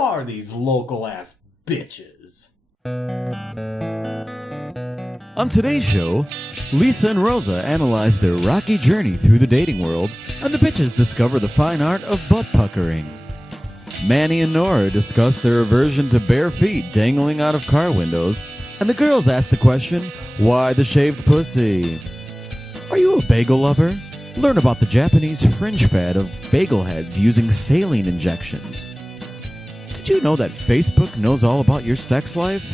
are these local-ass bitches? On today's show, Lisa and Rosa analyze their rocky journey through the dating world, and the bitches discover the fine art of butt puckering. Manny and Nora discuss their aversion to bare feet dangling out of car windows, and the girls ask the question, why the shaved pussy? Are you a bagel lover? Learn about the Japanese fringe fad of bagel heads using saline injections. Did you know that Facebook knows all about your sex life?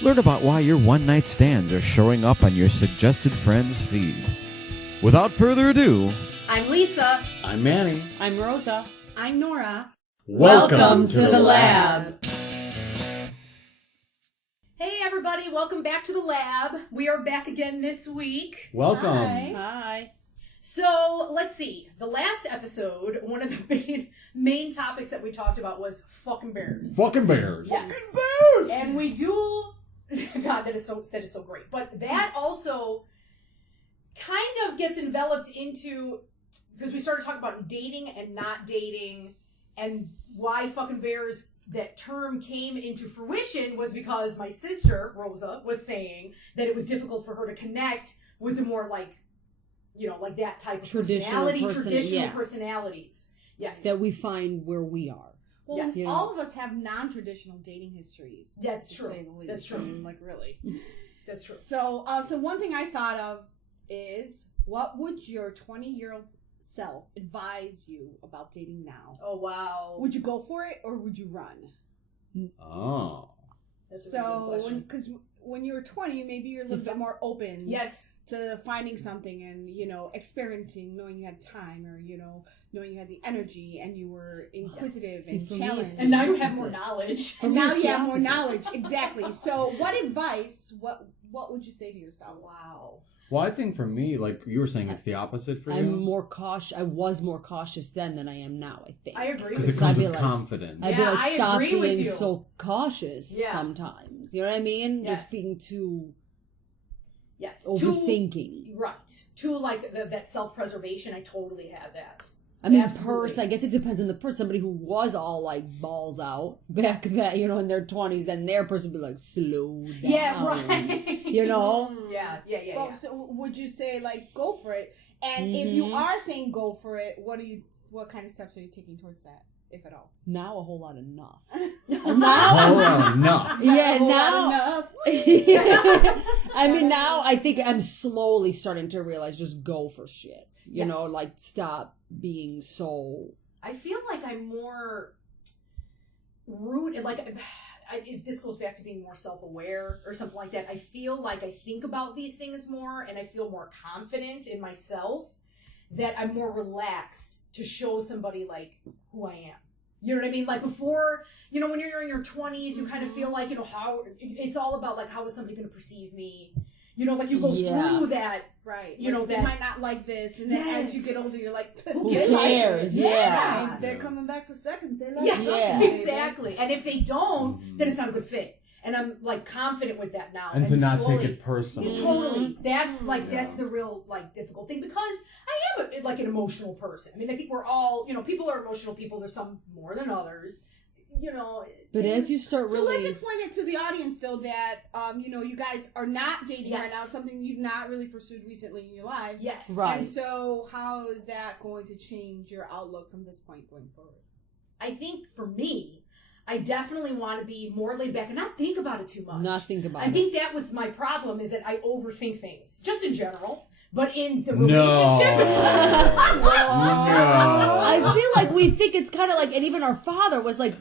Learn about why your one-night stands are showing up on your suggested friend's feed. Without further ado, I'm Lisa. I'm Manny. I'm Rosa. I'm Nora. Welcome to the lab. Hey everybody, welcome back to the lab. We are back again this week. Welcome. Hi. So, let's see. The last episode, one of the main topics that we talked about was fucking bears. Fucking bears. Yes. Fucking bears. And we do... God, that is so great. But that also kind of gets enveloped into... Because we started talking about dating and not dating, and why fucking bears, that term came into fruition was because my sister, Rosa, was saying that it was difficult for her to connect with the more like, you know, like that type of traditional personalities. Yes. That we find where we are. Well, yes. You know? All of us have non-traditional dating histories. That's true. That's true. Like, really. That's true. So one thing I thought of is, what would your 20-year-old self advise you about dating now? Oh, wow. Would you go for it or would you run? Oh. That's a good question. Because when you were 20, maybe you're a little bit more open. Yes. To finding something and, you know, experimenting, knowing you had time, or, you know, knowing you had the energy and you were inquisitive and challenged. And now you have more knowledge. And now you have more knowledge. Exactly. So what advice, what would you say to yourself? Wow. Well, I think for me, like you were saying, it's the opposite for you. I'm more cautious. I was more cautious then than I am now, I think. I agree. Because it comes with confidence. I feel like stop agree with being you. so cautious sometimes. You know what I mean? Yes. Just being too... Yes. Overthinking. Right. Too, like, that self-preservation. I totally have that. I mean, Absolutely. I guess it depends on the person. Somebody who was all, like, balls out back then, you know, in their 20s, then their person would be like, slow down. Yeah, right. You know? Yeah. Well, so would you say, like, go for it? And if you are saying go for it, what kind of steps are you taking towards that, if at all? Now a whole lot enough. Enough. Yeah, now. Enough. I mean, now I think I'm slowly starting to realize just go for shit. You know, like stop being so... I feel like I'm more rooted, like, if this goes back to being more self-aware or something like that, I feel like I think about these things more and I feel more confident in myself, that I'm more relaxed to show somebody, like, who I am. You know what I mean? Like, before, you know, when you're in your 20s, you kind of feel like, you know, how, it's all about, like, how is somebody going to perceive me? You know, like, you go through that. Right. You know, they that might not like this. And then as you get older, you're like, who cares? Yeah. They're coming back for seconds. They like exactly. And if they don't, then it's not a good fit. And I'm, like, confident with that now. And to not take it personally. Totally. That's, like, that's the real, like, difficult thing. Because I am, like, an emotional person. I mean, I think we're all, you know, people are emotional people. There's some more than others. You know. But as you start really... So let's explain it to the audience, though, that, you know, you guys are not dating right now. Something you've not really pursued recently in your lives. Yes. Right. And so how is that going to change your outlook from this point going forward? I think, for me, I definitely want to be more laid back and not think about it too much. Not think about it. I think that was my problem, is that I overthink things. Just in general. But in the No. relationship... I feel like we think it's kind of like, and even our father was like,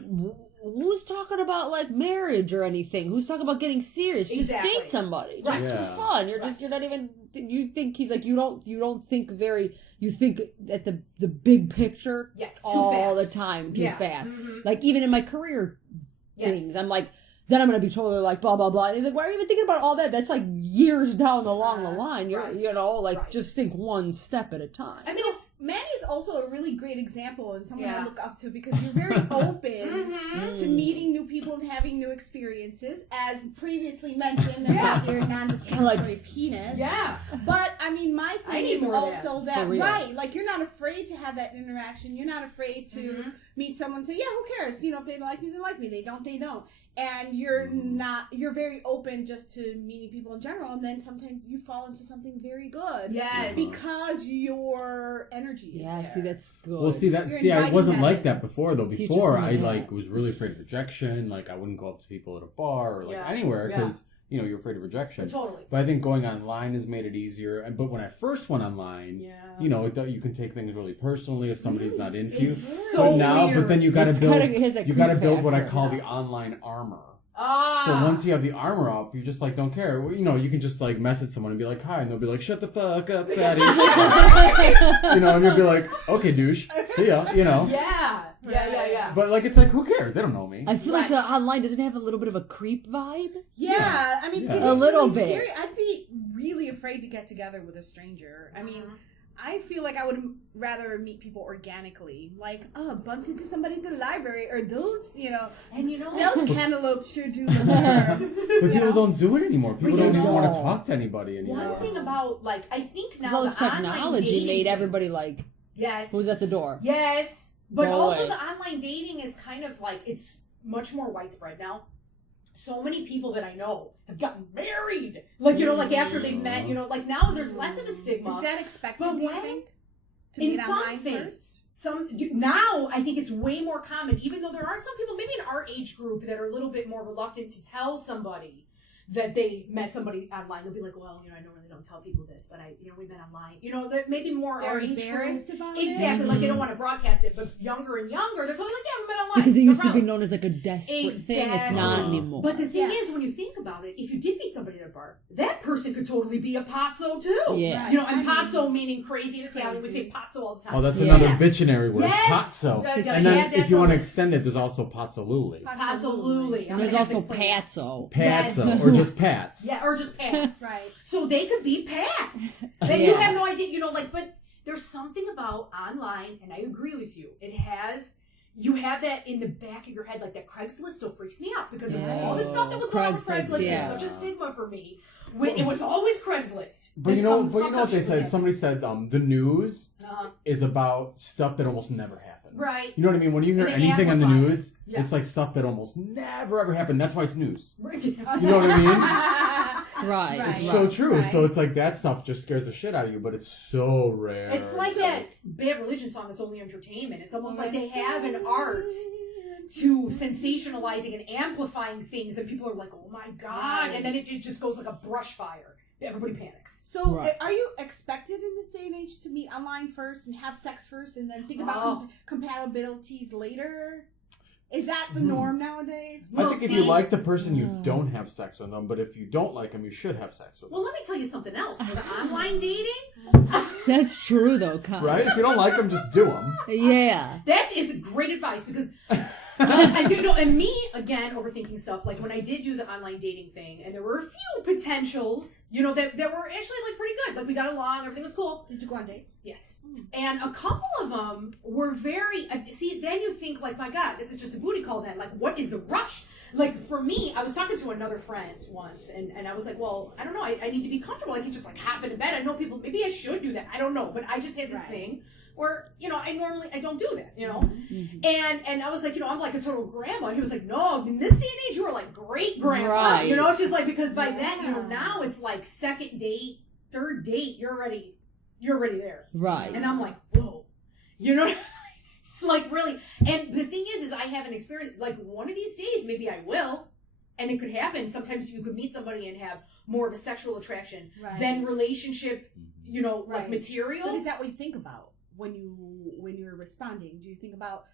who's talking about like marriage or anything? Who's talking about getting serious? Just date somebody. Just for fun. You're not even, you think, he's like, you don't think you think at the big picture all the time too fast. Mm-hmm. Like even in my career things, I'm like, then I'm going to be totally like blah, blah, blah. And he's like, why are you even thinking about all that? That's like years down along the line. You know, like just think one step at a time. I mean, Manny's also a really great example and someone I look up to because you're very open to meeting new people and having new experiences, as previously mentioned about your non-discriminatory penis. Yeah. But I mean, my thing is also that right, like you're not afraid to have that interaction. You're not afraid to meet someone and say, yeah, who cares? You know, if they like me, they like me. They don't, they don't. And you're very open just to meeting people in general, and then sometimes you fall into something very good. Yes. Because your energy is there. See, that's good. Well, I wasn't like that before, though. Before, I, like, was really afraid of rejection. Like, I wouldn't go up to people at a bar or, like, anywhere, because, you know, you're afraid of rejection. Totally. But I think going online has made it easier. But when I first went online, you know, you can take things really personally if somebody's not into you. So but then you gotta build what I call the online armor. Ah. So once you have the armor up, you just, like, don't care. Well, you know, you can just, like, message someone and be like, hi, and they'll be like, shut the fuck up, fatty. You know, and you'll be like, okay, douche, see ya, you know. Yeah. But, like, it's like, who cares? They don't know me. I feel like the online doesn't have a little bit of a creep vibe. Yeah. I mean, a little really bit. Scary. I'd be really afraid to get together with a stranger. I mean, I feel like I would rather meet people organically. Like, bumped into somebody in the library, or those, you know, and you know, those cantaloupes sure do the work. But people don't do it anymore. People don't even want to talk to anybody anymore. One thing about, like, I think now all this technology made everybody like, who's at the door? Yes, but Go also away. the online dating is kind of like, it's much more widespread now. So many people that I know have gotten married. Like, you know, like after they've met, you know, like now there's less of a stigma. Is that expected, But do you think? To in meet some online things, now I think it's way more common, even though there are some people, maybe in our age group, that are a little bit more reluctant to tell somebody that they met somebody online. They'll be like, well, you know, I normally don't tell people this, but we met online. You know, that maybe more our age embarrassed group. about it. Exactly, like they don't want to broadcast it, but younger and younger, they're totally like, yeah, we met online. Because it no used to be problem. known as like a desperate thing. It's not anymore. But the thing is, when you think about it, if you did meet somebody at a bar, that person could totally be a pazzo too. Yeah. You know, and pazzo meaning crazy in Italian. We say pazzo all the time. Oh, that's another bitchinary word. Yes. Pazzo. And then if you want to extend it, there's also pazzoluli. Pazzoluli. And there's also pazzo. Pazzo. Or just pats. Yeah, or just pats. Right. So they could be pats. Then you have no idea, you know, like, but there's something about online, and I agree with you. You have that in the back of your head, like that Craigslist still freaks me out because of all the stuff that was going on with Craigslist. It's such a stigma for me. It was always Craigslist. But you know what they said? Somebody said the news is about stuff that almost never happened. Right. You know what I mean? When you hear anything on the news, it's like stuff that almost never ever happened. That's why it's news. You know what I mean? Right. It's so true. Right. So it's like that stuff just scares the shit out of you, but it's so rare. It's like that Bad Religion song that's only entertainment. It's almost like they have an art to sensationalizing and amplifying things, and people are like, oh my God. And then it just goes like a brush fire. Everybody panics. So are you expected in this day and age to meet online first and have sex first and then think about compatibilities later? Is that the norm nowadays? I think if you like the person, you don't have sex with them. But if you don't like them, you should have sex with them. Well, let me tell you something else. For the online dating... That's true, though, Con. Right? If you don't like them, just do them. Yeah. That is great advice because... and me, again, overthinking stuff. Like when I did do the online dating thing, and there were a few potentials, you know, that were actually like pretty good. Like we got along, everything was cool. Did you go on dates? Yes. And a couple of them were very, see, then you think like, my God, this is just a booty call then. Like, what is the rush? Like for me, I was talking to another friend once, and I was like, well, I don't know, I need to be comfortable. I can just like hop into bed. I know people, maybe I should do that. I don't know. But I just had this thing where, you know, I don't do that, you know? Mm-hmm. And I was like, you know, I'm like a total grandma. And he was like, no, in this day and age, you are like great grandma. Right. You know, she's like, because by then, you know, now it's like second date, third date, you're already there. Right. And I'm like, whoa. You know, it's like really, and the thing is I haven't experienced, like one of these days, maybe I will. And it could happen. Sometimes you could meet somebody and have more of a sexual attraction than relationship, you know, like material. But is that what you think about? When you're responding, do you think about,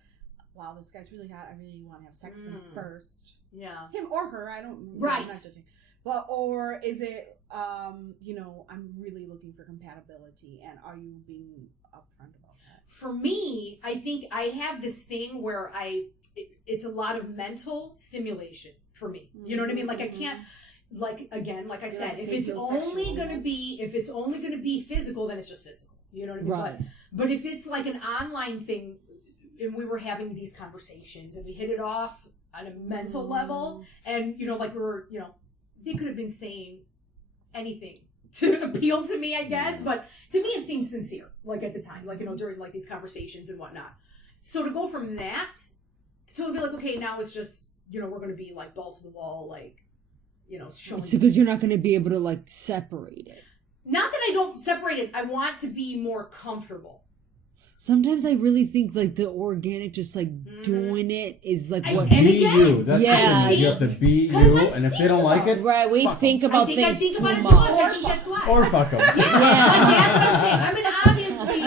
wow, this guy's really hot, I really want to have sex with him first? Yeah. Him or her, I don't know. Right. I'm not judging. But, or is it, you know, I'm really looking for compatibility, and are you being upfront about that? For me, I think I have this thing where it's a lot of mental stimulation for me. You know what I mean? Like I can't, like, again, like I said, if it's only going to be physical, then it's just physical. You know what I mean? Right. But if it's like an online thing, and we were having these conversations and we hit it off on a mental level, and like we were, they could have been saying anything to appeal to me, I guess, but to me it seemed sincere, like at the time, like during like these conversations and whatnot. So to go from that to be like, okay, now it's just we're gonna be like balls to the wall, like showing. It's because you're not gonna be able to like separate it. Not that I don't separate it. I want to be more comfortable. Sometimes I really think like the organic, just like doing it is like what be you. That's the thing. You have to be you, and if they don't like it, right? We think about things I think too about it much. too much. That's why. Or fuck them. Yeah, like, that's what I'm saying. I mean, obviously,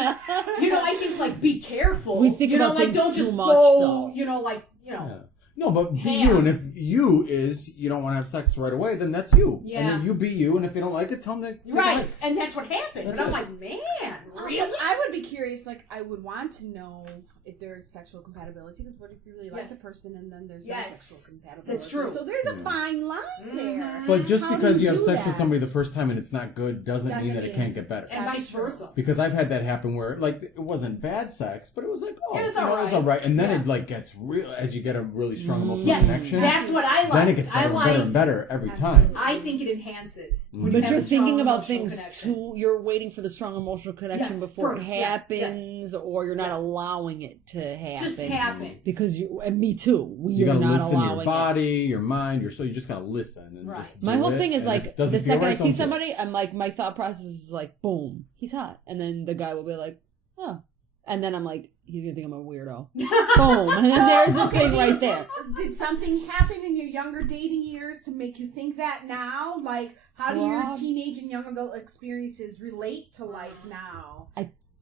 I think like be careful. We think about like things don't too just much, go, though. Yeah. No, but be you, and if you is you don't want to have sex right away, then that's you. Yeah. And then you be you, and if they don't like it, tell them that. Right, and that's what happened. That's but I'm it. like, man, really? I would be curious. Like, I would want to know if there's sexual compatibility. Because what if you really like the person, and then there's no sexual compatibility? That's true. So there's a fine line there. But just How because do you have do sex that? with somebody the first time and it's not good doesn't mean that it can't get better. And vice versa. Because I've had that happen where like it wasn't bad sex, but it was like it was all right, and then it like gets real as you get a really strong emotional connection. That's what I like. Then it gets better and better every time. I think it enhances. When But you you're have a strong thinking about emotional things connection. too. You're waiting for the strong emotional connection before first, it happens, or you're not Yes. allowing it to happen. Just happen. Because and me too. You You're gotta not listen to allowing your it. body, your mind, your soul. You just gotta listen and just My do whole it, thing is and like if it doesn't the feel second right, I see don't do it. somebody, I'm like, my thought process is like, boom, he's hot, and then the guy will be like, oh, and then I'm like, he's gonna think I'm a weirdo. Boom, and then there's the thing right there. Did something happen in your younger dating years to make you think that now? Like, how do your teenage and young adult experiences relate to life now?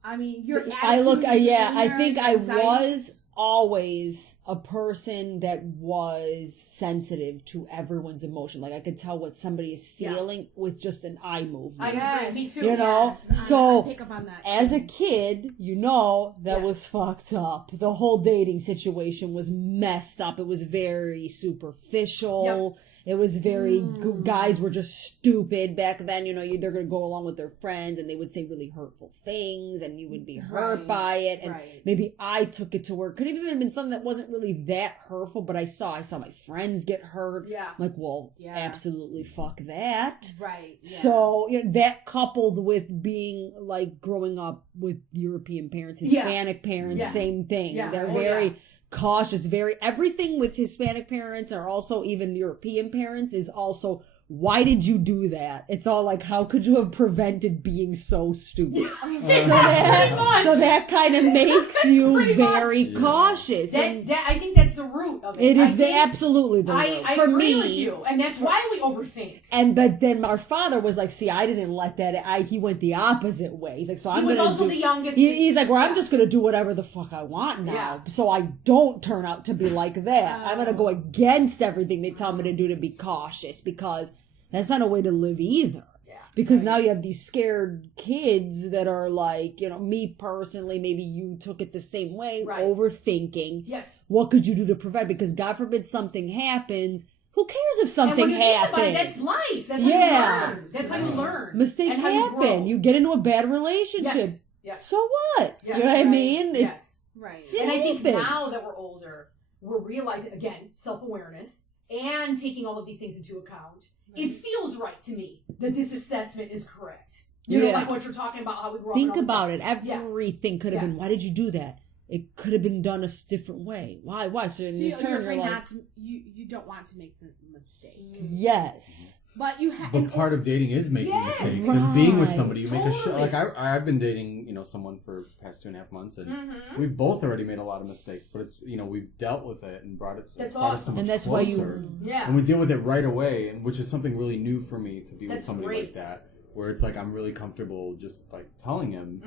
I mean, your attitude, I think I anxiety. was always a person that was sensitive to everyone's emotion. Like I could tell what somebody is feeling with just an eye movement. Me too. You know, so I pick up on that as a kid, that was fucked up. The whole dating situation was messed up. It was very superficial. Yep. It was very guys were just stupid back then. They're gonna go along with their friends and they would say really hurtful things, and you would be hurt by it. And maybe I took it to where it could have even been something that wasn't really that hurtful, but I saw my friends get hurt. Yeah, I'm like, well, absolutely fuck that. Right. Yeah. So that coupled with being like growing up with European parents, Hispanic parents, same thing. Yeah. They're very cautious, everything with Hispanic parents or also even European parents is also, why did you do that? It's all like, how could you have prevented being so stupid? So that kind of makes you very cautious. That I think that's the root of it. It is absolutely the root. I For agree me, with you, and that's why we overthink. But then our father was like, see, I didn't let that. He went the opposite way. He's like, so I'm He was gonna also do, the youngest. He's like, well, I'm just gonna do whatever the fuck I want now, so I don't turn out to be like that. I'm gonna go against everything they tell me to do to be cautious, because that's not a way to live either. Because now you have these scared kids that are like, me personally, maybe you took it the same way, overthinking. Yes. What could you do to prevent? Because God forbid something happens. Who cares if something happens? That's life. That's how you learn. That's how you learn. Mistakes happen. You get into a bad relationship. Yes. So what? Yes. You know what I mean? Yes. Right. And I think now that we're older, we're realizing, again, self-awareness and taking all of these things into account. It feels right to me that this assessment is correct. You know, like what you're talking about, how we grew up. Think about it. Everything could have been, why did you do that? It could have been done a different way. Why? So you're afraid not to, you don't want to make the mistake. Yes. But you have. But part of dating is making mistakes and being with somebody. You make a like I've been dating someone for the past 2.5 months, and we've both already made a lot of mistakes. But it's we've dealt with it and brought it. That's brought awesome. us so much And that's closer. why and we deal with it right away, and which is something really new for me to be with somebody like that, where it's like I'm really comfortable just like telling him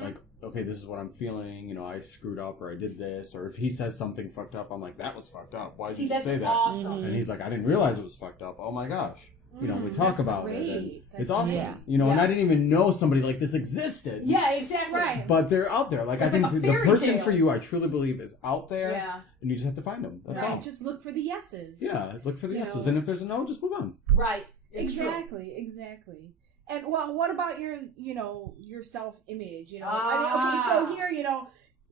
like, okay, this is what I'm feeling. I screwed up, or I did this, or if he says something fucked up, I'm like, that was fucked up. Why did you say that? Awesome. And he's like, I didn't realize it was fucked up. Oh my gosh. We talk about it. And it's awesome. Yeah. And I didn't even know somebody like this existed. Yeah, exactly. Right. But they're out there. Like, I think the person for you, I truly believe, is out there. Yeah. And you just have to find them. That's all. Just look for the yeses. Yeah, look for the yeses. And if there's a no, just move on. Right. Exactly. And well, what about your, your self-image? I mean, okay, so here,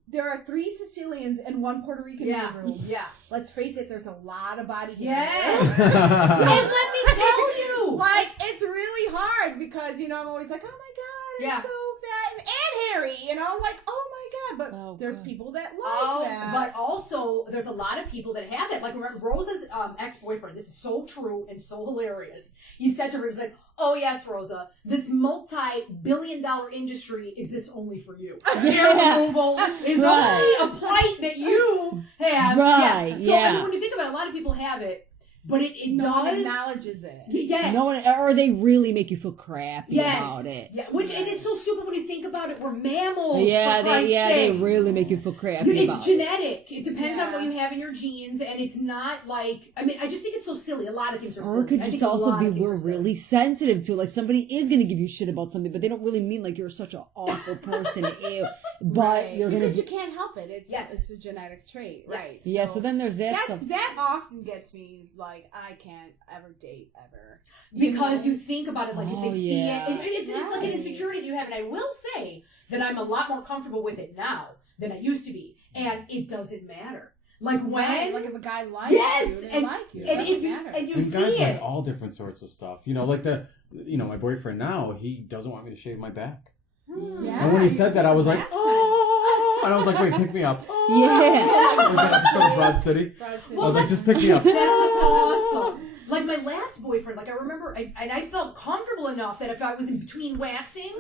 there are 3 Sicilians and 1 Puerto Rican in the room. Yeah. Let's face it, there's a lot of body hair. Yes. And let me tell you. Like, it's really hard because, I'm always like, oh my God, it's so fat and hairy, like, oh my God. But there's people that like that. But also, there's a lot of people that have that. Like, Rosa's ex-boyfriend, this is so true and so hilarious. He said to her, he's like, oh yes, Rosa, this multi-billion-dollar industry exists only for you. Hair removal is only a plight that you have. Right, So I mean, when you think about it, a lot of people have it. But no one acknowledges it. Yes. No one, or they really make you feel crappy about it. Yeah. And it's so stupid when you think about it. We're mammals. Yeah, they really make you feel crappy. It's genetic. It depends on what you have in your genes, and it's not like. I mean, I just think it's so silly. A lot of things are silly. Or it could just also be we're really sensitive to it. Like somebody is going to give you shit about something, but they don't really mean like you're such an awful person. Ew. But you're because you can't help it. It's a genetic trait, right? Yeah. So then there's that stuff. That often gets me like. I can't ever date ever. Because you think about it, like if they see it. It's like an insecurity that you have. And I will say that I'm a lot more comfortable with it now than I used to be. And it doesn't matter. Like when... Like if a guy likes you, they like you. And you see guys it. like all different sorts of stuff. Like my boyfriend now, he doesn't want me to shave my back. Yeah, and when he said that, I was like, oh, and I was like, wait, pick me up. Yeah. Broad City. Well, I was like, just pick me up. That's awesome. Like my last boyfriend, like I remember, I felt comfortable enough that if I was in between waxings,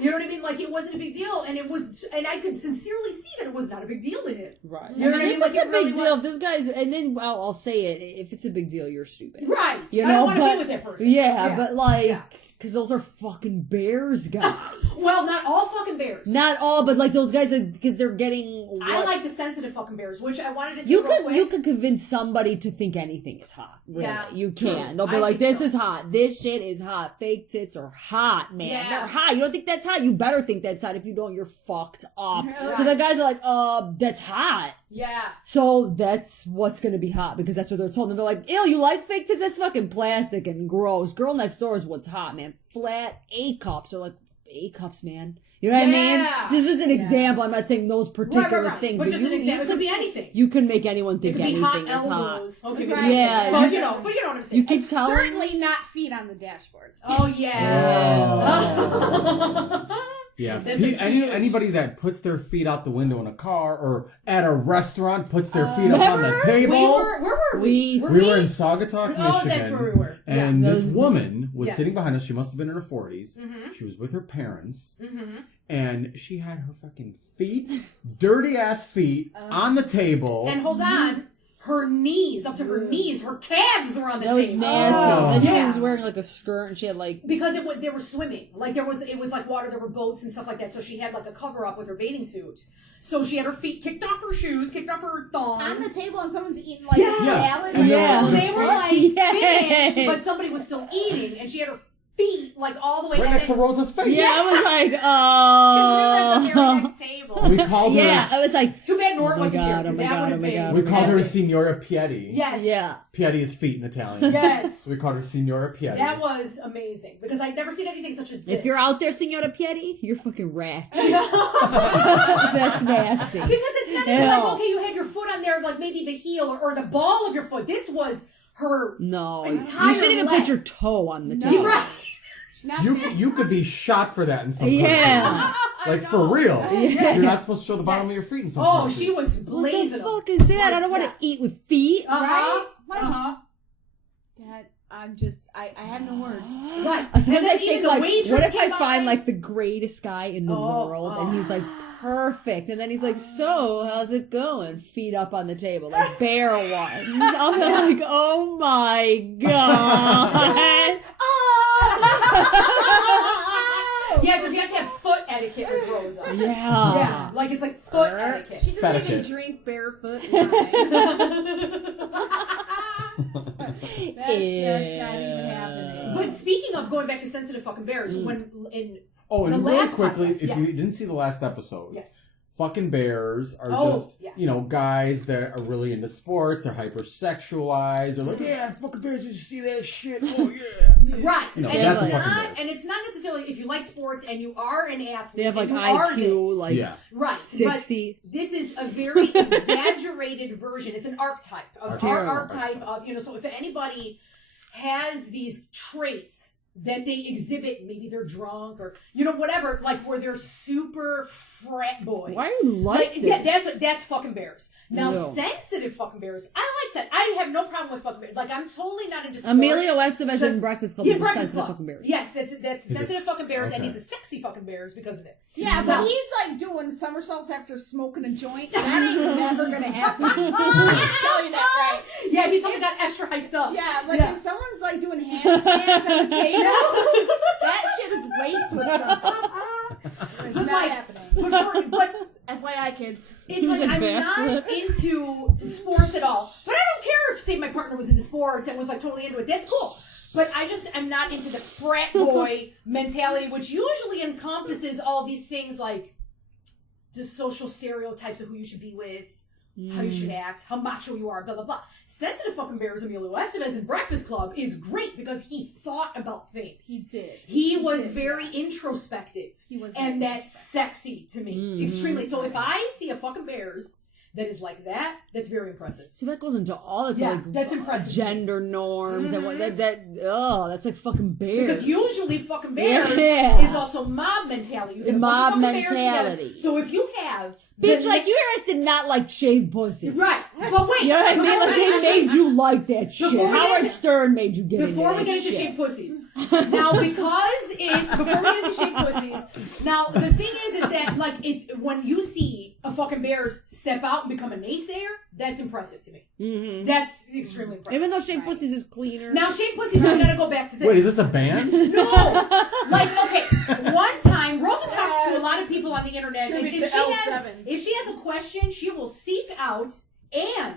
you know what I mean? Like it wasn't a big deal, and I could sincerely see that it was not a big deal to him. Right. You know what I mean? If it's a big deal, if this guy's, and then I'll say it, if it's a big deal, you're stupid. Right. I don't want to be with that person. Yeah, but like, because those are fucking bears, guys. Well, not all fucking bears. Not all, but like those guys, because they're getting. I like the sensitive fucking bears, which I wanted to say You could convince somebody to think anything is hot. Really. Yeah, you can. They'll be like, "This is hot. This shit is hot. Fake tits are hot, man. Yeah. They're hot. You don't think that's hot? You better think that's hot. If you don't, you're fucked up." Right. So the guys are like, that's hot." Yeah. So that's what's gonna be hot because that's what they're told. And they're like, "Ew, you like fake tits? That's fucking plastic and gross." Girl next door is what's hot, man. Flat A cups are like A cups, man. You know what I mean? This is just an example. I'm not saying those particular things. But just an example. It could be anything. You can make anyone think anything is hot. Okay, right. Yeah. But you know what I'm saying. You keep telling. Certainly not feet on the dashboard. Oh, yeah. Yeah. Anybody that puts their feet out the window in a car or at a restaurant puts their feet up on the table. Where were we? We were in Saugatuck, Michigan. Oh, that's where we were. And this woman was sitting behind us. She must have been in her 40s. Mm-hmm. She was with her parents. Mm-hmm. And she had her fucking feet, dirty ass feet, on the table. And hold on. Her knees, up to her knees, her calves were on the table. That was nasty. And she was wearing like a skirt and she had like... Because they were swimming. Like it was like water, there were boats and stuff like that. So she had like a cover up with her bathing suit. So she had her feet kicked off her shoes, kicked off her thongs. On the table and someone's eating like a salad. So they were like finished, but somebody was still eating and she had her feet like all the way right next to Rosa's face. Yeah, I was like, oh. Because we were at the very next table. We called her. Yeah, I was like, too bad Nora wasn't here because that would have been. We called her Signora Piedi. Yes. Yeah. Piedi is feet in Italian. Yes. We called her Signora Piedi. That was amazing because I'd never seen anything such as this. If you're out there, Signora Piedi, you're fucking ratchet. That's nasty. Because it's not even like, okay, you had your foot on there, like maybe the heel or the ball of your foot. This was her entire you shouldn't even put your toe on the table. Right. You could be shot for that in some countries. Yeah. Like for real. Yes. You're not supposed to show the bottom of your feet in some countries. She was blazing. What the fuck is that? I don't want to eat with feet. Right? That I have no words. Right. Sometimes I think like, what if I find like the greatest guy in the world and he's like perfect, and then he's like, so how's it going? Feet up on the table, like bare ones. I'm like, oh my god. Yeah, because you have to have foot etiquette with Rosa. Yeah. Yeah, like it's like foot etiquette. She doesn't even drink barefoot wine. That's not even happening. But speaking of going back to sensitive fucking bears, and real quickly, if you didn't see the last episode, fucking bears are just, guys that are really into sports. They're hypersexualized. They're like, yeah, fucking bears, did you see that shit? Oh, yeah. Right. And it's not necessarily, if you like sports and you are an athlete. They have like IQ, right. 60. But this is a very exaggerated version. It's an archetype. Our archetype of, so if anybody has these traits that they exhibit, maybe they're drunk or whatever, like where they're super frat boy. Why are you like this? Yeah, that's fucking bears. Now sensitive fucking bears. I like that. I have no problem with fucking bears. Like I'm totally not into sports. Emilio Estevez in Breakfast Club is sensitive fucking bears. Yes, that's sensitive fucking bears, and he's a sexy fucking bears because of it. Yeah, but he's like doing somersaults after smoking a joint. That ain't never gonna happen. I'll just tell you that right. Yeah, he totally got extra hyped up. Yeah, like if someone's like doing handstands at the table, that shit is laced with something. It's not happening. But FYI, kids. It's like I'm not into sports at all. But I don't care if, say, my partner was into sports and was like totally into it. That's cool. But I'm not into the frat boy mentality, which usually encompasses all these things like the social stereotypes of who you should be with, how you should act, how macho you are, blah, blah, blah. Sensitive fucking bears, Emilio Estevez in Breakfast Club is great because he thought about things. He did. He was very introspective. He was, and that's sexy to me, extremely. So if I see a fucking bears that is like that, that's very impressive. So that goes into all that's impressive. Gender norms and what that's like fucking bears. Because usually fucking bears is also mob mentality. You mob mentality. So if you have bitch, like you guys did not like shaved pussy. Right. But wait. You know what I mean? Like they made you like that shit. Howard Stern made you get into that shit. Before we get into shaved pussies. Now, before we get into shaved pussies, now the thing is that like when you see a fucking bears step out and become a naysayer, that's impressive to me. Mm-hmm. That's extremely impressive. Even though shaved pussies is cleaner. Now, shaved pussies, I'm gonna go back to this. Wait, is this a band? No. Like, okay, one time, Rosa talks to a lot of people on the internet, and if she has a question, she will seek out and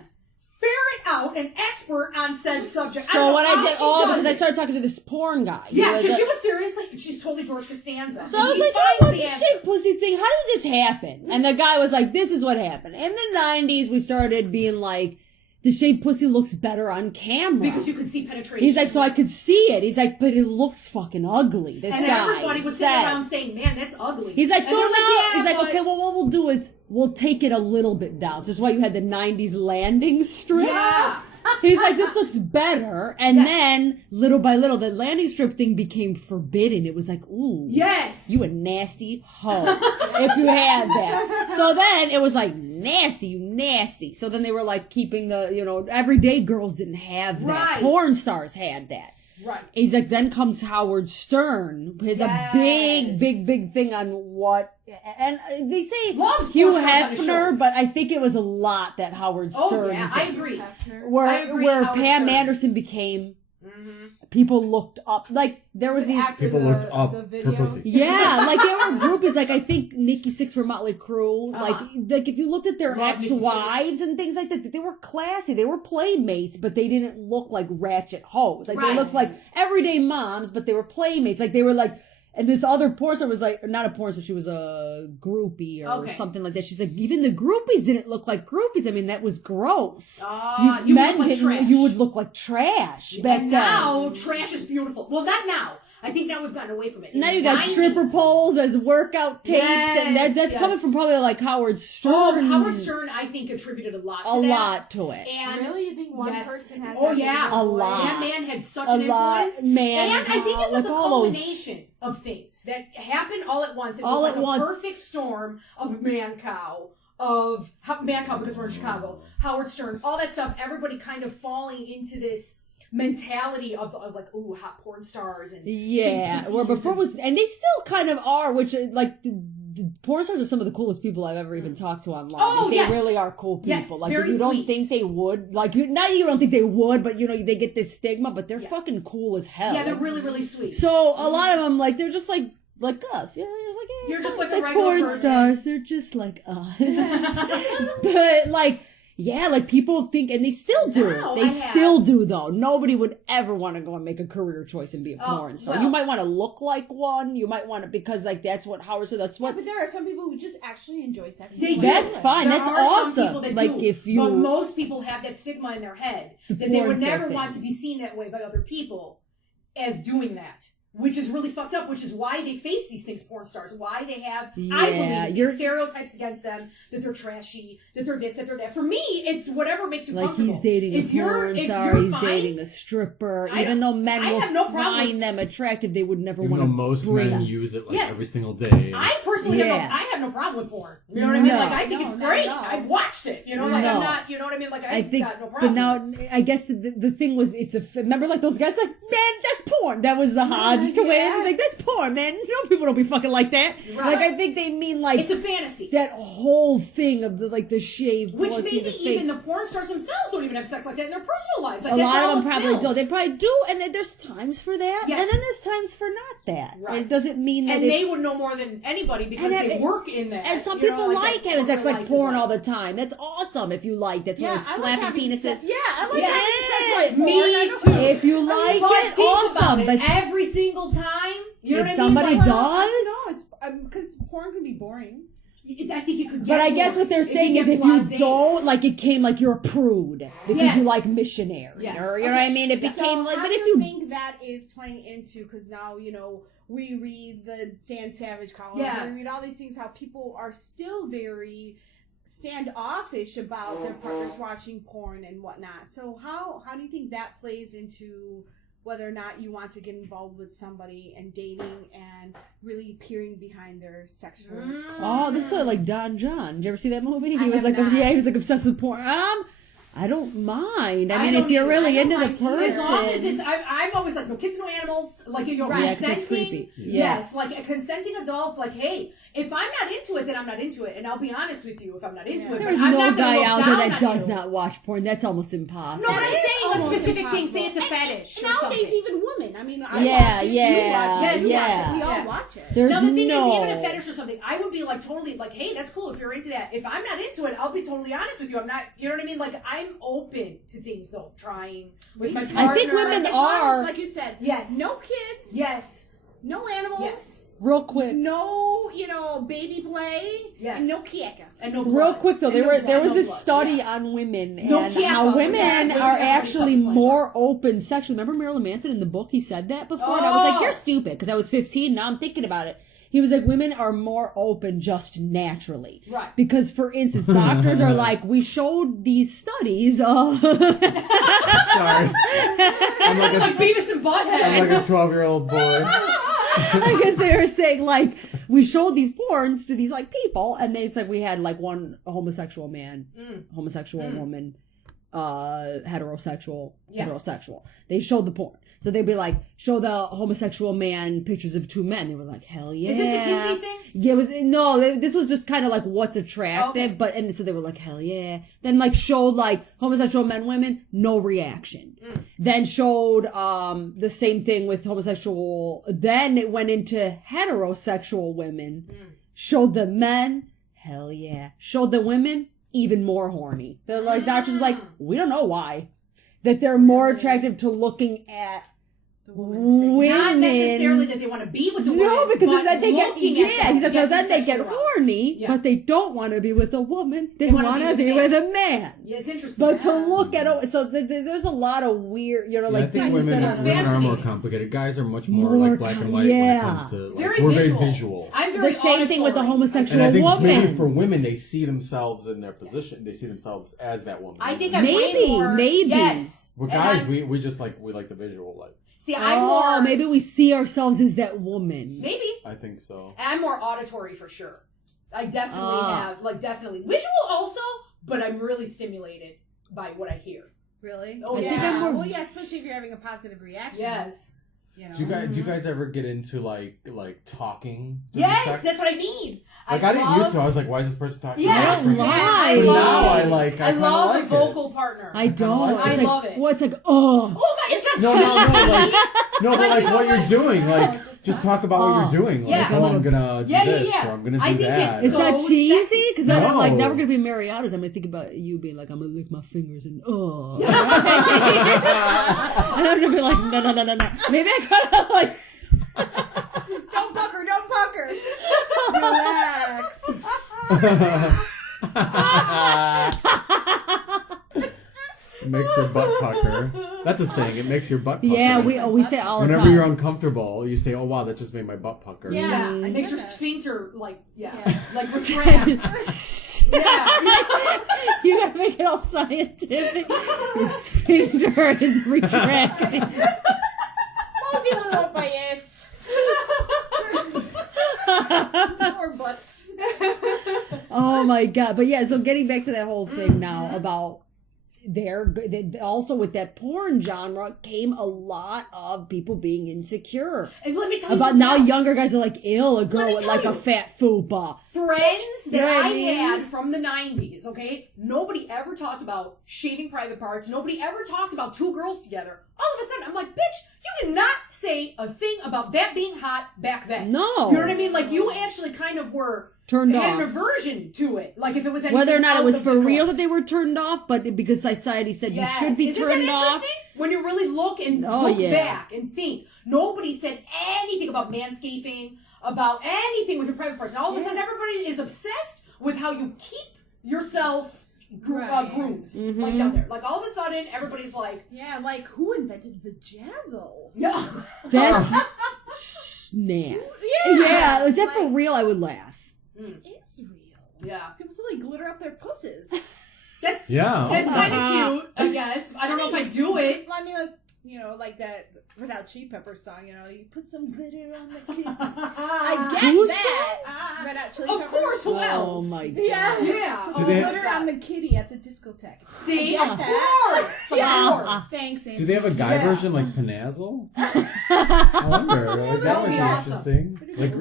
ferret out an expert on said subject. So what I did, because I started talking to this porn guy. Yeah, because she was seriously, she's totally George Costanza. So I was like, oh, what the shaved pussy thing? How did this happen? And the guy was like, this is what happened. In the 90s, we started being like, the shaved pussy looks better on camera. Because you could see penetration. He's like, so I could see it. He's like, but it looks fucking ugly. This and guy everybody was sitting around saying, man, that's ugly. He's like, so now, he's like, okay, well, what we'll do is we'll take it a little bit down. So this is why you had the 90s landing strip. Yeah. He's like, this looks better. And then, little by little, the landing strip thing became forbidden. It was like, ooh. Yes. You a nasty hoe if you had that. So then it was like, nasty, you nasty. So then they were like keeping the, everyday girls didn't have that. Right. Porn stars had that. Right. He's like, then comes Howard Stern. Has a big thing on what, and they say Hugh Hefner, but I think it was a lot that Howard Stern. Oh yeah, I agree. Where Pam Anderson became. Mm-hmm. People looked up, like there was these people looked up for pussy. Yeah, like there were groupies, like I think Nikki Sixx for Motley Crue. Like if you looked at their ex-wives and things like that, they were classy. They were playmates, but they didn't look like ratchet hoes. Like they looked like everyday moms, but they were playmates. Like they were like. And this other porn star was like, not a porn star, she was a groupie or something like that. She's like, even the groupies didn't look like groupies. I mean, that was gross. You would look like trash. You would look like trash back then. Now, trash is beautiful. Well, not now. I think now we've gotten away from it. Now you got stripper poles as workout tapes, and that's coming from probably like Howard Stern. Oh, Howard Stern, I think, attributed a lot to that. And really? You think one person has that? Yeah. A lot. That man had such an influence. And I think it was a culmination of things that happened all at once. It was like a perfect storm of man-cow, because we're in Chicago, Howard Stern, all that stuff, everybody kind of falling into this mentality of like, ooh, hot porn stars and where before was, and they still kind of are, which like the porn stars are some of the coolest people I've ever even talked to online. Oh, they really are cool people. Yes, like if you don't think they would, like you don't think they would, but they get this stigma, but they're fucking cool as hell. Yeah, they're really, really sweet. So a lot of them, like they're just like us. Yeah, they're just like, hey, you're just like a regular porn person. Stars. They're just like us. But like. Yeah, like people think, and they still do. No, they still do, though. Nobody would ever want to go and make a career choice and be a porn star. Well, you might want to look like one. You might want to, because like that's what Howard said. That's what. Yeah, but there are some people who just actually enjoy sex. They do. That's fine. That's awesome. Some people that like do, if you, but most people have that stigma in their head that they would never want to be seen that way by other people as doing that. Which is really fucked up, which is why they face these things, porn stars. Why they have, I believe, these stereotypes against them, that they're trashy, that they're this, that they're that. For me, it's whatever makes you comfortable. Like he's dating a porn star, he's dating a stripper. Even though men will find them attractive, they would never want to most men use it every single day. I personally have no problem with porn. You know what I mean? Like, I think it's great. I've watched it. You know, like I'm not, you know what I mean? Like, I think, got no problem. But now, I guess the thing was, remember like those guys like, man, that's porn. That was the Hodge twins. It's like, that's porn, man. No, people don't be fucking like that. Right. Like, I think they mean like, it's a fantasy. That whole thing of the shaved which pussy, maybe even the porn stars themselves don't even have sex like that in their personal lives. Like, a lot of them probably don't. They probably do, and then there's times for that, yes. and then there's times for not that. Right. And it doesn't mean that. And they would know more than anybody because they work in that. And some people like having sex like porn all the time. That's awesome if you like. That's really slapping penises. I like having sex like porn. Me too. If you like it, awesome. But every single time. You know if somebody does? No, it's because porn can be boring. I think it could get But I guess what they're saying is if you don't, like, it came like you're a prude because you like missionary. Yes. Or, you know what I mean? It became like, how but do if you think that is playing into, because now, you know, we read the Dan Savage columns, and we read all these things, how people are still very standoffish about their partners watching porn and whatnot. So how do you think that plays into whether or not you want to get involved with somebody and dating and really peering behind their sexual Oh, this is like Don John. Did you ever see that movie? He was like, he was like obsessed with porn. I don't mind. I mean, if you're really into the person. As long as it's, I'm always like, no kids, no animals. Like, you're consenting. Yes, like consenting adults. Like, hey, if I'm not into it, then I'm not into it. And I'll be honest with you, if I'm not into it. There's I'm no not guy out there that does not watch porn. That's almost impossible. No, but I'm saying a specific thing. Say it's a fetish. Nowadays, even women. I mean, I watch it. You watch it. We all watch it. Now, the thing is, even a fetish or something, I would be like totally like, hey, that's cool if you're into that. If I'm not into it, I'll be totally honest with you. I'm not, you know what I mean? Like, I'm open to things though, trying with my partner. I think women are, like you said, yes, no kids, yes, no animals, yes. Real quick, no, baby play, yes, and no kieka, and no blood. Real quick though, there was this study on women and how women are actually more open sexually. Remember Marilyn Manson in the book? He said that before, and I was like, "You're stupid," because I was 15. Now I'm thinking about it. He was like, women are more open just naturally. Right. Because, for instance, doctors are like, we showed these studies. Sorry. I'm like Beavis and Butthead. I'm like a 12-year-old boy. I guess they were saying, like, we showed these porns to these, like, people, and it's like we had, like, one homosexual man, homosexual woman, heterosexual. They showed the porn. So they'd be like, show the homosexual man pictures of two men. They were like, hell yeah. Is this the Kinsey thing? Yeah, this was just kind of like what's attractive. Okay. And so they were like, hell yeah. Then like showed like homosexual men, women, no reaction. Then showed the same thing with homosexual. Then it went into heterosexual women. Showed the men, hell yeah. Showed the women, even more horny. They're like, doctors like, we don't know why. That they're more attractive to looking at women. Not necessarily that they want to be with the woman. No, because then they get then they get horny, but they don't want to be with a woman. They want to be with a man. Yeah, it's interesting. But to look at so there's a lot of weird, I think women are more complicated. Guys are much more like black and white when it comes to we're very visual. I'm very the same thing with the homosexual and I think woman. Maybe for women, they see themselves in their position. They see themselves as that woman. I think I'm maybe. Yes. With guys, we just we like the visual life. See, I'm more... maybe we see ourselves as that woman. Maybe. I think so. I'm more auditory for sure. I definitely have, definitely. Visual also, but I'm really stimulated by what I hear. Really? Oh, I yeah. think I'm more... Well, yeah, especially if you're having a positive reaction. Yes. You know? Do you guys ever get into like talking? Yes, that's what I mean. I didn't used to. I was like, why is this person talking? Yeah, I don't lie. I love a vocal partner. I don't. I love it. Well, it's like, oh my, it's not. No, but like what you're doing, like Just talk about what you're doing. Like, I'm gonna do this, or I'm gonna do that. Is that cheesy? Because I'm like never gonna be Marianas. I'm gonna think about you being like, I'm gonna lick my fingers and and I'm gonna be like, no. Maybe I gotta like. Don't pucker. Relax. It makes your butt pucker. That's a saying. It makes your butt pucker. Yeah, we say it all the time. Whenever you're uncomfortable, you say, "Oh wow, that just made my butt pucker." Yeah, it makes your sphincter like retract. You gotta make it all scientific. Your sphincter is retracting. Most people know it by yes. Or butts. Oh my god! But yeah, so getting back to that whole thing now about. Also with that porn genre came a lot of people being insecure. And let me tell you about now else. Younger guys are like, ill a girl with like a fat fupa. Friends that I had from the 90s, okay? Nobody ever talked about shaving private parts. Nobody ever talked about two girls together. All of a sudden, I'm like, bitch, you did not say a thing about that being hot back then. No. You know what I mean? Like, you actually kind of were... turned off. Had an aversion to it. Like if it was whether or not it was for real that they were turned off, but because society said you should be turned off. When you really look back and think, nobody said anything about manscaping, about anything with your private parts. And all of a sudden, everybody is obsessed with how you keep yourself groomed, like down there. Like all of a sudden, everybody's like, like who invented vajazzle? Yeah, that's snap. Yeah, is that for real? I would laugh. It's real. Yeah. People still glitter up their pussies. That's kind of cute, I guess. I don't know if I do it. I mean, like that Red Hot Chili Peppers song, you put some glitter on the kid. I get that. Red Hot Chili Peppers. Of course, who else? Oh my god. Yeah. Put some glitter on the kitty at the discotheque. See? Of course. Thanks, Amy. Do they have a guy version like Panazzle? I wonder. Like, that would be interesting. Like,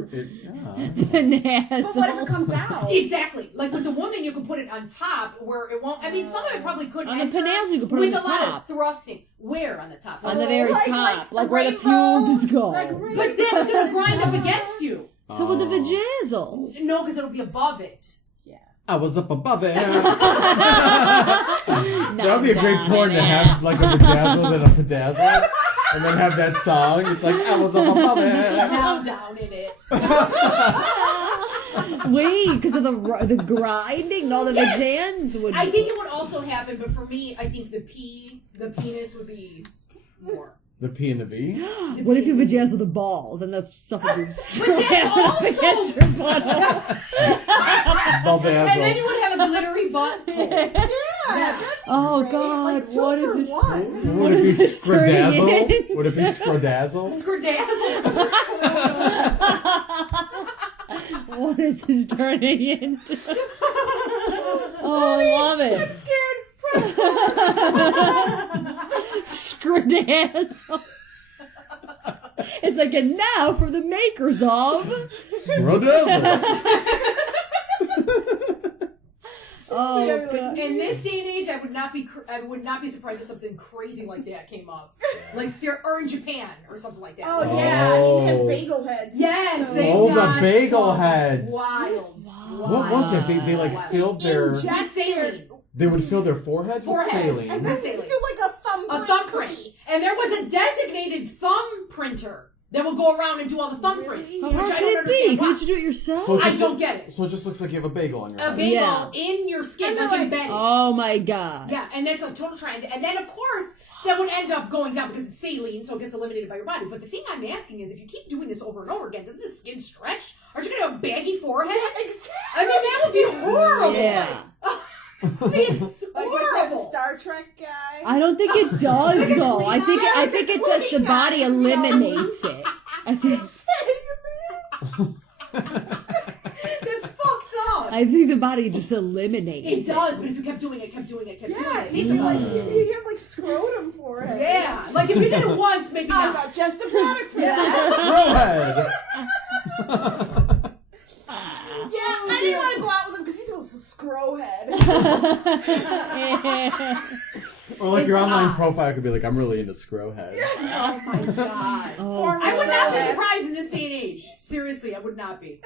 Panazzle. But what if it comes out? Exactly. Like with the woman, you can put it on top where it won't. I mean, some of it probably couldn't. On the Panazzle, you can put it on the top. With a lot of thrusting. Where on the top? On the very top. Like where the pubes go. But that's going to grind up against you. So with the vajazzle. No, because it'll be above it. Yeah. I was up above it. That would be a great porn to have like a vajazzle and a pedazzle. And then have that song. It's like, I was up above it. Now I'm down in it. Wait, because of the grinding and all the vajans would... I think it would also happen, but for me, I think the penis would be more. The P and the V? What if you vajazzle the balls and that stuff would be against your butthole? And then you would have a glittery butt hole. Yeah. Oh god, like what is this? Would it be Scrodazzle? Would it be Scrodazzle? Scrodazzle. What is this turning into? Oh, I love it. I'm scared. Scrodazzle. It's like a now from the makers of Scrodazzle. Oh, God. In this day and age, I would not be surprised if something crazy like that came up, or in Japan or something like that. Oh yeah, I mean they have bagel heads. Yes, so. they the bagel heads. Wild. What was it? They like filled their saline. They would fill their foreheads with saline. And then they would do like a thumbprint. And there was a designated thumb printer that will go around and do all the thumbprints. Really? Which I don't understand. Can't you do it yourself? So I don't get it. So it just looks like you have a bagel on your head. A bagel in your skin, like embedded. Oh my god. Yeah, and that's a total trend. And then, of course, that would end up going down because it's saline, so it gets eliminated by your body. But the thing I'm asking is, if you keep doing this over and over again, doesn't the skin stretch? Aren't you going to have a baggy forehead? Exactly. I mean, that would be horrible. Yeah. It's horrible. The Star Trek guy. I don't think it does though. I think it just the body eliminates it. I think That's fucked up. I think the body just eliminates it. It does, but if you kept doing it, doing it. You'd have like scrotum forehead. Yeah, like if you did it once, maybe I not. got just the product for that. Scrowhead. Yeah, I didn't want to go out with him because he's a scrowhead. Or like your online profile could be like, I'm really into scrowhead. Oh my god. I would not be surprised in this day and age. Seriously, I would not be.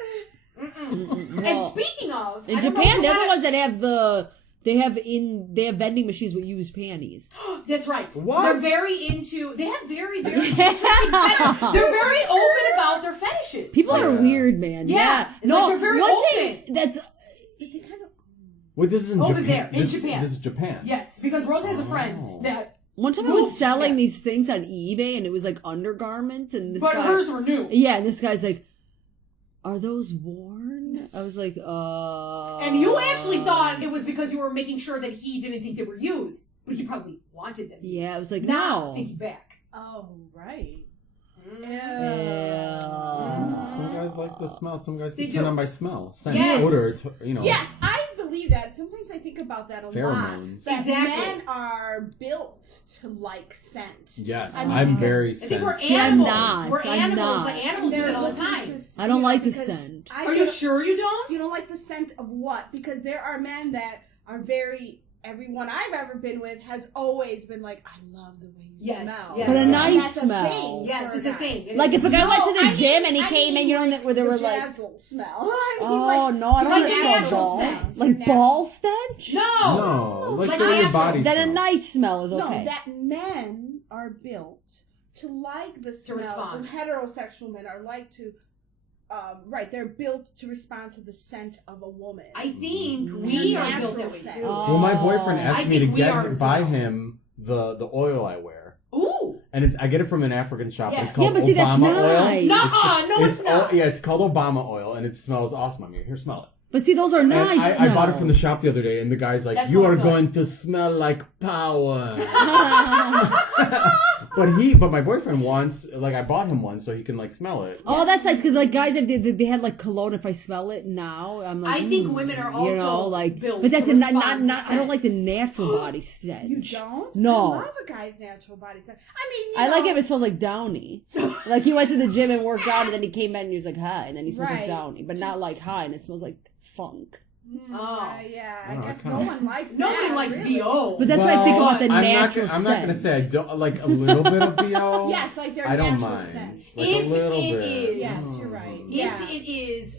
And speaking of, in Japan, they're the ones that have they have vending machines with used panties. That's right. What? They're very into. They have very interesting. They're very open about their fetishes. People are weird, man. Yeah. No, they're very open. That's. Wait, this is in over Japan. there in Japan. This is Japan. Yes, because Rosa has a friend that. One time I was selling these things on eBay, and it was like undergarments, and but hers were new. Yeah, and this guy's like, "Are those worn?" I was like, And you actually thought it was because you were making sure that he didn't think they were used, but he probably wanted them. Yeah, I was like, now no. thinking back. Oh, right. Yeah. Some guys like the smell. Some guys They get turned do. on by smell. Scent, Yes. odor, Yes, I believe that. Sometimes I think about that a lot. Pheromones. That Exactly. men are built to like scent. Yes, I mean, I'm because very I think scent. we're See, I'm animals. not. We're I'm animals. not. The animals do it all the time. I don't like the scent. Are you sure you don't? You don't like the scent of what? Because there are men that are very. Everyone I've ever been with has always been like, I love the way you smell. Yes. But a And nice that's smell. A thing Yes, for it's a a guy. thing. Like if a guy went to the I gym mean- and he I came mean, in, you know, like where they the were like, jazzle smell. I mean, oh no, I don't like want to natural smell scent. balls. Like ball stench? No, like the way your natural. body Then a smells. nice smell is No, okay. that men are built to like the smell. respond. Heterosexual men are like to, they're built to respond to the scent of a woman. I think we are built that natural way scent. too. Well, my boyfriend I asked me to think we are as buy well. him the oil I wear. Ooh. And I get it from an African shop. Yeah. It's called Yeah, but see, that's Obama oil. nice. Nuh-uh, no, it's not. Yeah, it's called Obama oil, and it smells awesome on me. Here, smell it. But see, those are nice And I bought it smells. from the shop the other day, and the guy's like, That "You are smells good. going to smell like power." But my boyfriend wants, like, I bought him one so he can like smell it. Oh, that's nice because like guys, they had like cologne. If I smell it now, I'm like, I think women are also you know, like, built but that's to a, not respond to I don't like the scents. natural body stench. You don't? No. I love a guy's natural body scent. I mean, I like it if it smells like Downy. Like he went to the gym and worked out, and then he came in and he was like, "Hi," and then he smells like Right. Downy, but not like hi, and it smells like funk. Yeah, I Oh, guess kinda- no one likes Nobody that, likes really. BO. But that's what I think about the I'm natural I'm not gonna scent. say I don't like a little bit of BO. Yes, like their I don't natural mind. scent. Like If a little it bit. is- Yes, you're right. If Yeah. it is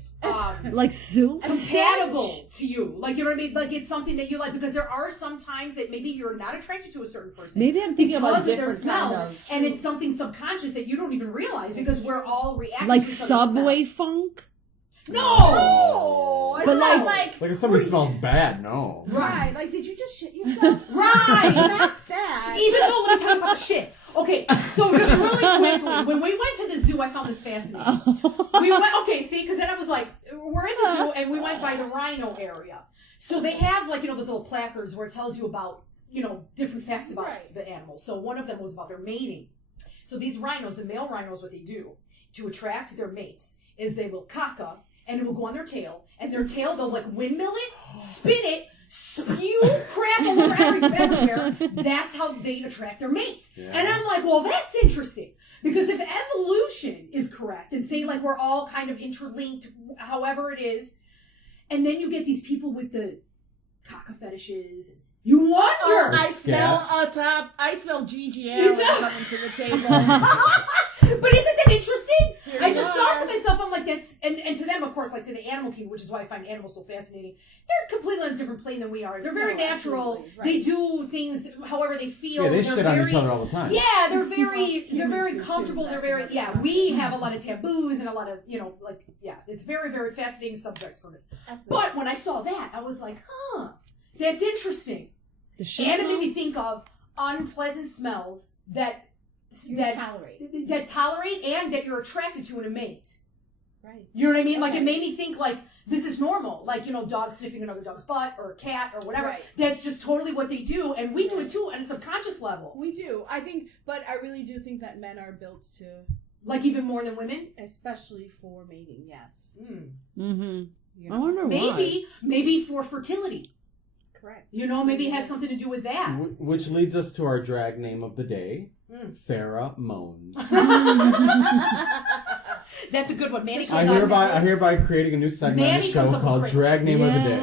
Like soup. compatible to you, like, you know what I mean, like it's something that you like, because there are some times that maybe you're not attracted to a certain person. Maybe I'm thinking about a because of their different smell, kind of and it's something subconscious that you don't even realize because we're all reacting like to each other's Subway smells. funk. No, Oh, But like Like if somebody smells bad, no. right, like did you just shit yourself? right. That's that. Even though, let me talk about the shit. Okay, so just really quickly, when we went to the zoo, I found this fascinating. We went, okay, see, because then I was like, we're in the zoo, and we went by the rhino area. So they have, like, you know, those little placards where it tells you about, you know, different facts about the animals. So one of them was about their mating. So these rhinos, the male rhinos, what they do to attract their mates is they will caca, and it will go on their tail, and their tail, they'll, like, windmill it, spin it, spew crap all over everywhere. That's how they attract their mates. Yeah. And I'm like, well, that's interesting. Because if evolution is correct, and say like we're all kind of interlinked, however it is, and then you get these people with the caca fetishes, you wonder. I smell GGL You do? coming to the table. But isn't that interesting? Here I you just are. thought to myself, I'm like, that's, and to them, of course, like to the animal kingdom, which is why I find animals so fascinating. They're completely on a different plane than we are. They're very No, natural. absolutely, right. They do things however they feel. Yeah, they They're shit on each other all the time. Yeah, they're very Humans do, comfortable. too. They're That's very, what yeah, they're we talking have a lot of taboos and a lot of, you know, like, yeah, it's very, very fascinating subjects for me. Absolutely. But when I saw that, I was like, huh, that's interesting. The shit And it smell? made me think of unpleasant smells that You tolerate. that tolerate and that you're attracted to in a mate. Right. You know what I mean? Like, Okay. it made me think, like, this is normal. Like, you know, dog sniffing another dog's butt or a cat or whatever. Right. That's just totally what they do. And we do it too on a subconscious level. We do. I think, but I really do think that men are built to, Like, even more than women? especially for mating, yes. Mm-hmm. You I know? wonder why. Maybe for fertility. Correct. You know, maybe it has something to do with that. Which leads us to our drag name of the day, Pheromones. That's a good one. Manny I hereby creating a new segment on the show called Drag Name of the Day.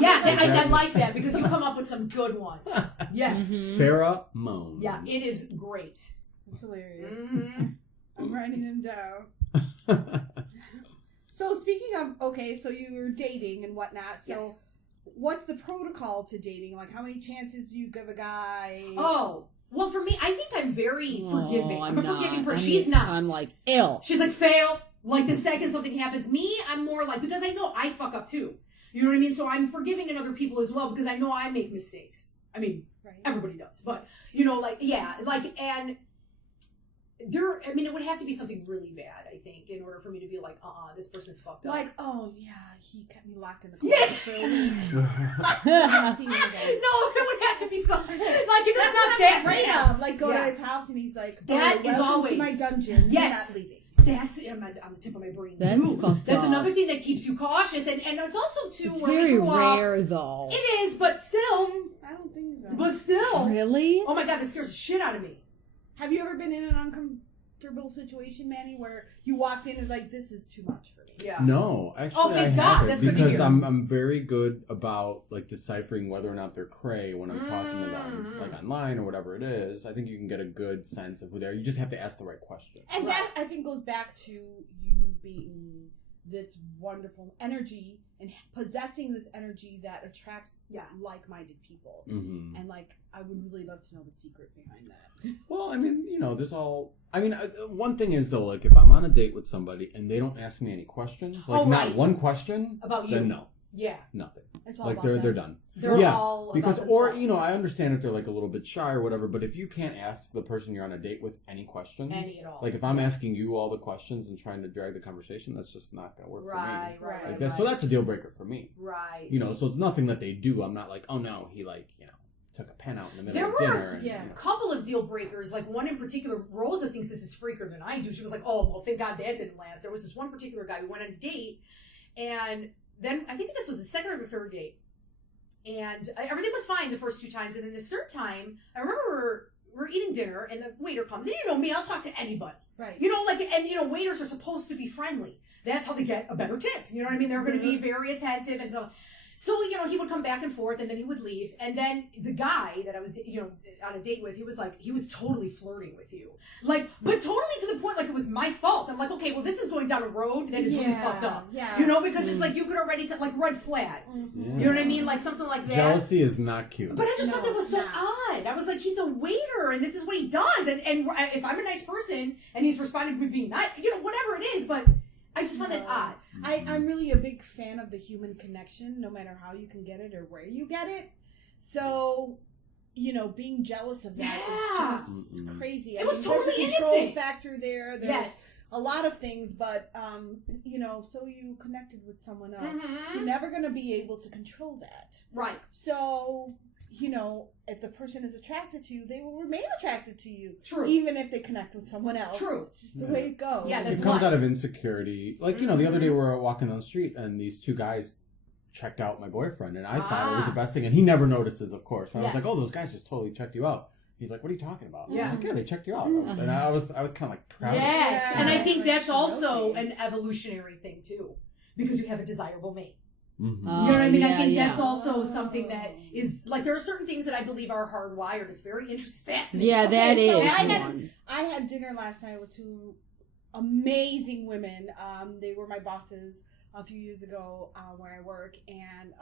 Yeah, I like that because you come up with some good ones. Yes. Pheromones. Yeah, it is great. It's hilarious. Mm-hmm. I'm writing them down. So speaking of, so you're dating and whatnot. So what's the protocol to dating? Like, how many chances do you give a guy? Oh. Well, for me, I think I'm very forgiving. I'm a forgiving person. She's not. I'm like, ill. She's like, fail. Like, the second something happens. Me, I'm more like, because I know I fuck up too. You know what I mean? So I'm forgiving in other people as well because I know I make mistakes. I mean, everybody does. But, and there, I mean, it would have to be something really bad, I think, in order for me to be like, this person's fucked up. Like, oh, yeah, he kept me locked in the closet for a week. No, it would have to be something. Like, if it's not that afraid of. Like, go to his house and he's like, that is always to my dungeon. Yes. You're not leaving. That's on the tip of my brain. That's another thing that keeps you cautious, and it's also too. It's where very we grew rare, up, though. It is, but still. I don't think so. But still, really? Oh my god, this scares the shit out of me. Have you ever been in an uncomfortable situation, Manny, where you walked in and was like, "This is too much for me"? Yeah. No, actually, thank I God. haven't That's good to because hear. I'm very good about like deciphering whether or not they're cray when I'm talking to them, like online or whatever it is. I think you can get a good sense of who they are. You just have to ask the right question. And that I think goes back to you being this wonderful energy and possessing this energy that attracts like-minded people. Mm-hmm. And like, I would really love to know the secret behind that. Well, I mean, there's all. I mean, one thing is though, like if I'm on a date with somebody and they don't ask me any questions, like not one question about you, then no. Yeah. Nothing. It's all like about they're done. They're all because about or themselves. I understand if they're like a little bit shy or whatever, but if you can't ask the person you're on a date with any questions, any at all, like if I'm asking you all the questions and trying to drag the conversation, that's just not going to work for me. Right. Like so that's a deal breaker for me. Right. So it's nothing that they do. I'm not like, oh no, he took a pen out in the middle of dinner. There were a couple of deal breakers. Like one in particular, Rosa thinks this is freakier than I do. She was like, oh, well, thank God that didn't last. There was this one particular guy. We went on a date, and then I think this was the second or the third date. And everything was fine the first two times. And then this third time, I remember we're eating dinner, and the waiter comes. And you know me, I'll talk to anybody. Right. Waiters are supposed to be friendly. That's how they get a better tip. You know what I mean? They're going to be very attentive. And so, he would come back and forth, and then he would leave. And then the guy that I was, on a date with, he was totally flirting with you. Like, but totally to the point, like, it was my fault. I'm like, okay, well, this is going down a road that is really fucked up. Yeah. Because it's like, you could already, like, red flags. Mm-hmm. You know what I mean? Like, something like that. Jealousy is not cute. But I just thought that was so odd. I was like, he's a waiter, and this is what he does. And if I'm a nice person, and he's responding with being nice, whatever it is, but I just found that odd. I'm really a big fan of the human connection, no matter how you can get it or where you get it. So, being jealous of that is just crazy. It was totally there's a innocent. control factor there. There's a lot of things, but, so you connected with someone else. Mm-hmm. You're never going to be able to control that. Right. So, if the person is attracted to you, they will remain attracted to you. True. Even if they connect with someone else. True. It's just the way it goes. Yeah, it comes out of insecurity. Like, the other day we were walking down the street and these two guys checked out my boyfriend, and I thought it was the best thing. And he never notices, of course. And I was like, oh, those guys just totally checked you out. He's like, what are you talking about? Yeah. I'm like, they checked you out. And I was kind of like proud of Yes. it. And I think that's also an evolutionary thing, too. Because you have a desirable mate. Mm-hmm. You know what I mean? I think that's also something that is like there are certain things that I believe are hardwired. It's very interesting, fascinating. Yeah, that is. I had dinner last night with two amazing women. They were my bosses a few years ago where I work, and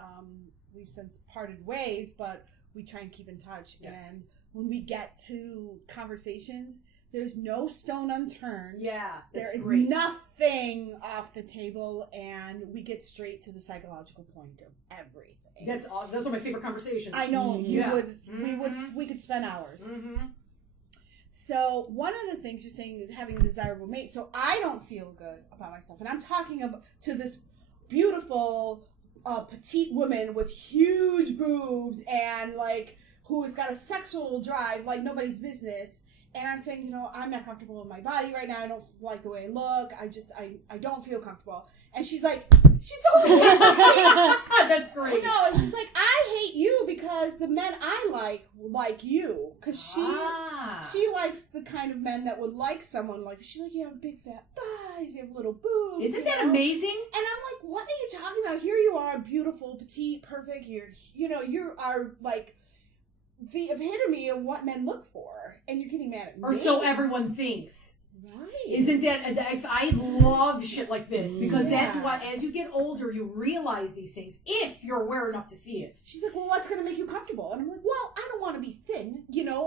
we've since parted ways, but we try and keep in touch. Yes. And when we get to conversations, there's no stone unturned. Yeah, there is great. Nothing off the table, and we get straight to the psychological point of everything. Those are my favorite conversations. I know you would. Mm-hmm. We could spend hours. Mm-hmm. So one of the things you're saying is having a desirable mate. So I don't feel good about myself, and I'm talking to this beautiful petite woman with huge boobs and like who has got a sexual drive like nobody's business. And I'm saying, I'm not comfortable in my body right now. I don't like the way I look. I don't feel comfortable. And she's like, she's totally That's great. No, and she's like, I hate you because the men I like you. Because she likes the kind of men that would like someone like, she's like, you have big fat thighs, you have little boobs. Isn't that amazing? And I'm like, what are you talking about? Here you are, beautiful, petite, perfect. You are like the epitome of what men look for, and you're getting mad at me. Or so everyone thinks. Right. Isn't that, I love shit like this, because that's what, as you get older, you realize these things, if you're aware enough to see it. She's like, well, what's going to make you comfortable? And I'm like, well, I don't want to be thin,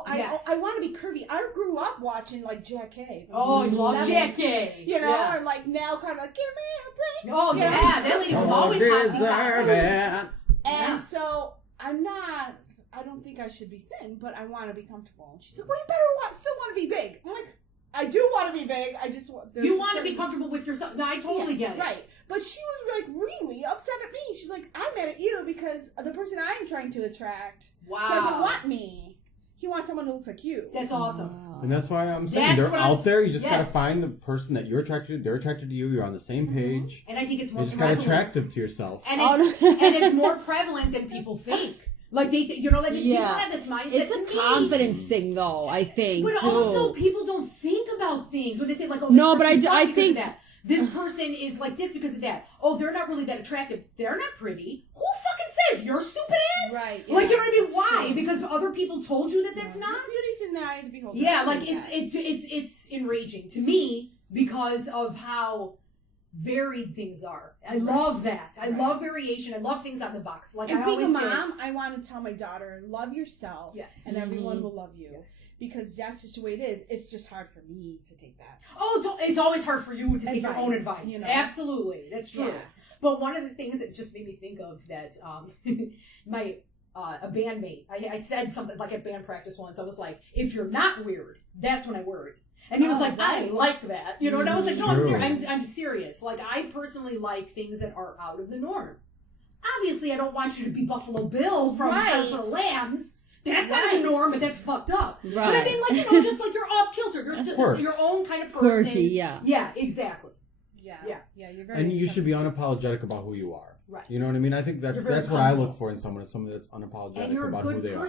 I want to be curvy. I grew up watching, like, Jack K. Oh, I love Jack K. And, like, Nell kind of like, give me a break. Oh, yeah, that lady was always hot. And so, I don't think I should be thin, but I want to be comfortable. And she's like, well, you better still want to be big. I'm like, I do want to be big. I just want... You want to be comfortable with yourself. No, I totally get it. Right. But she was, like, really upset at me. She's like, I'm mad at you because the person I'm trying to attract doesn't want me. He wants someone who looks like you. That's awesome. Wow. And that's why I'm saying they're out there. You just got to find the person that you're attracted to. They're attracted to you. You're on the same page. And I think it's more prevalent. You just got attractive to yourself. And it's more prevalent than people think. Like people have this mindset. It's a confidence thing, though. I think, but too. also people don't think about things when they say like, "Oh, no," but I think that this person is like this because of that. Oh, they're not really that attractive. They're not pretty. Who fucking says you're stupid ass? Right. Yeah, like you know what I mean? Why? True. Because other people told you that that's not. Beauty's in the eye of the beholder. Yeah, like it's enraging to me because of how varied things are. I love that. I love variation. I love things out of the box. Like and I being always a mom, I want to tell my daughter, love yourself. Yes. And everyone will love you. Yes. Because that's just the way it is. It's just hard for me to take that. Oh, it's always hard for you to take your own advice. Absolutely. That's true. Yeah. But one of the things that just made me think of that, my a bandmate, I said something like at band practice once. I was like, if you're not weird, that's when I worry. And he was like, I like that. And I was like, no, I'm serious. Like, I personally like things that are out of the norm. Obviously, I don't want you to be Buffalo Bill from Silence of the Lambs. That's out of the norm, but that's fucked up. Right. But I mean, like, just like you're off kilter. You're just your own kind of person. Quirky, yeah. Yeah, exactly. Yeah, you're very and you should be unapologetic about who you are. Right. You know what I mean? I think that's what I look for in someone, is someone that's unapologetic about who they are.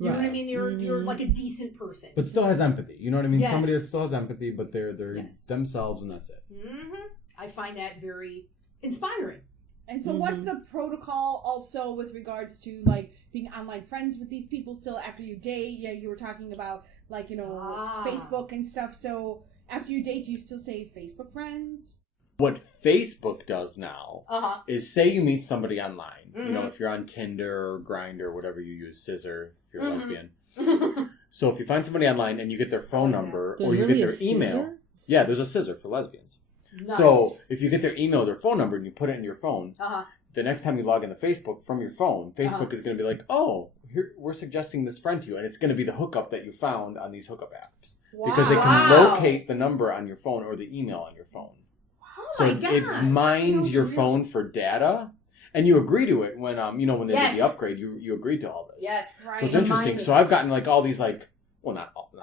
You know what I mean? You're like a decent person. But still has empathy. You know what I mean? Yes. Somebody that still has empathy, but they're themselves, and that's it. Mm-hmm. I find that very inspiring. And so what's the protocol also with regards to, like, being online friends with these people still after you date? Yeah, you were talking about, like, Facebook and stuff. So after you date, do you still say Facebook friends? What Facebook does now is, say you meet somebody online. Mm-hmm. If you're on Tinder or Grindr or whatever you use, Scissor, if you're a lesbian. So if you find somebody online and you get their phone number or you get their email. Yeah, there's a Scissor for lesbians. Nice. So if you get their email or their phone number and you put it in your phone, the next time you log into Facebook from your phone, Facebook is going to be like, oh, here, we're suggesting this friend to you. And it's going to be the hookup that you found on these hookup apps. Wow. Because they can locate the number on your phone or the email on your phone. So it mines your phone for data, and you agree to it when when they did the upgrade. You agreed to all this. Yes, right. So it's interesting. So I've gotten like all these not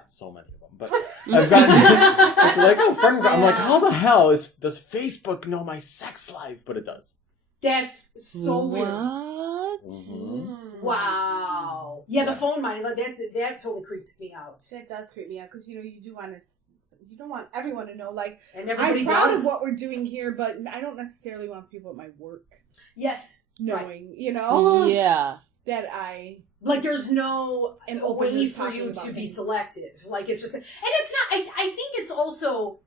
so many of them, but I've gotten like friend. I'm like, how the hell does Facebook know my sex life? But it does. That's so weird. Mm-hmm. Wow. Yeah, the phone mining. That totally creeps me out. That does creep me out because you do want to. You don't want everyone to know, like, and everybody I'm proud of what we're doing here, but I don't necessarily want people at my work. Yes. Knowing, Yeah. That I... Like, there's no way for you to be selective. Like, it's just... And it's not... I think it's also...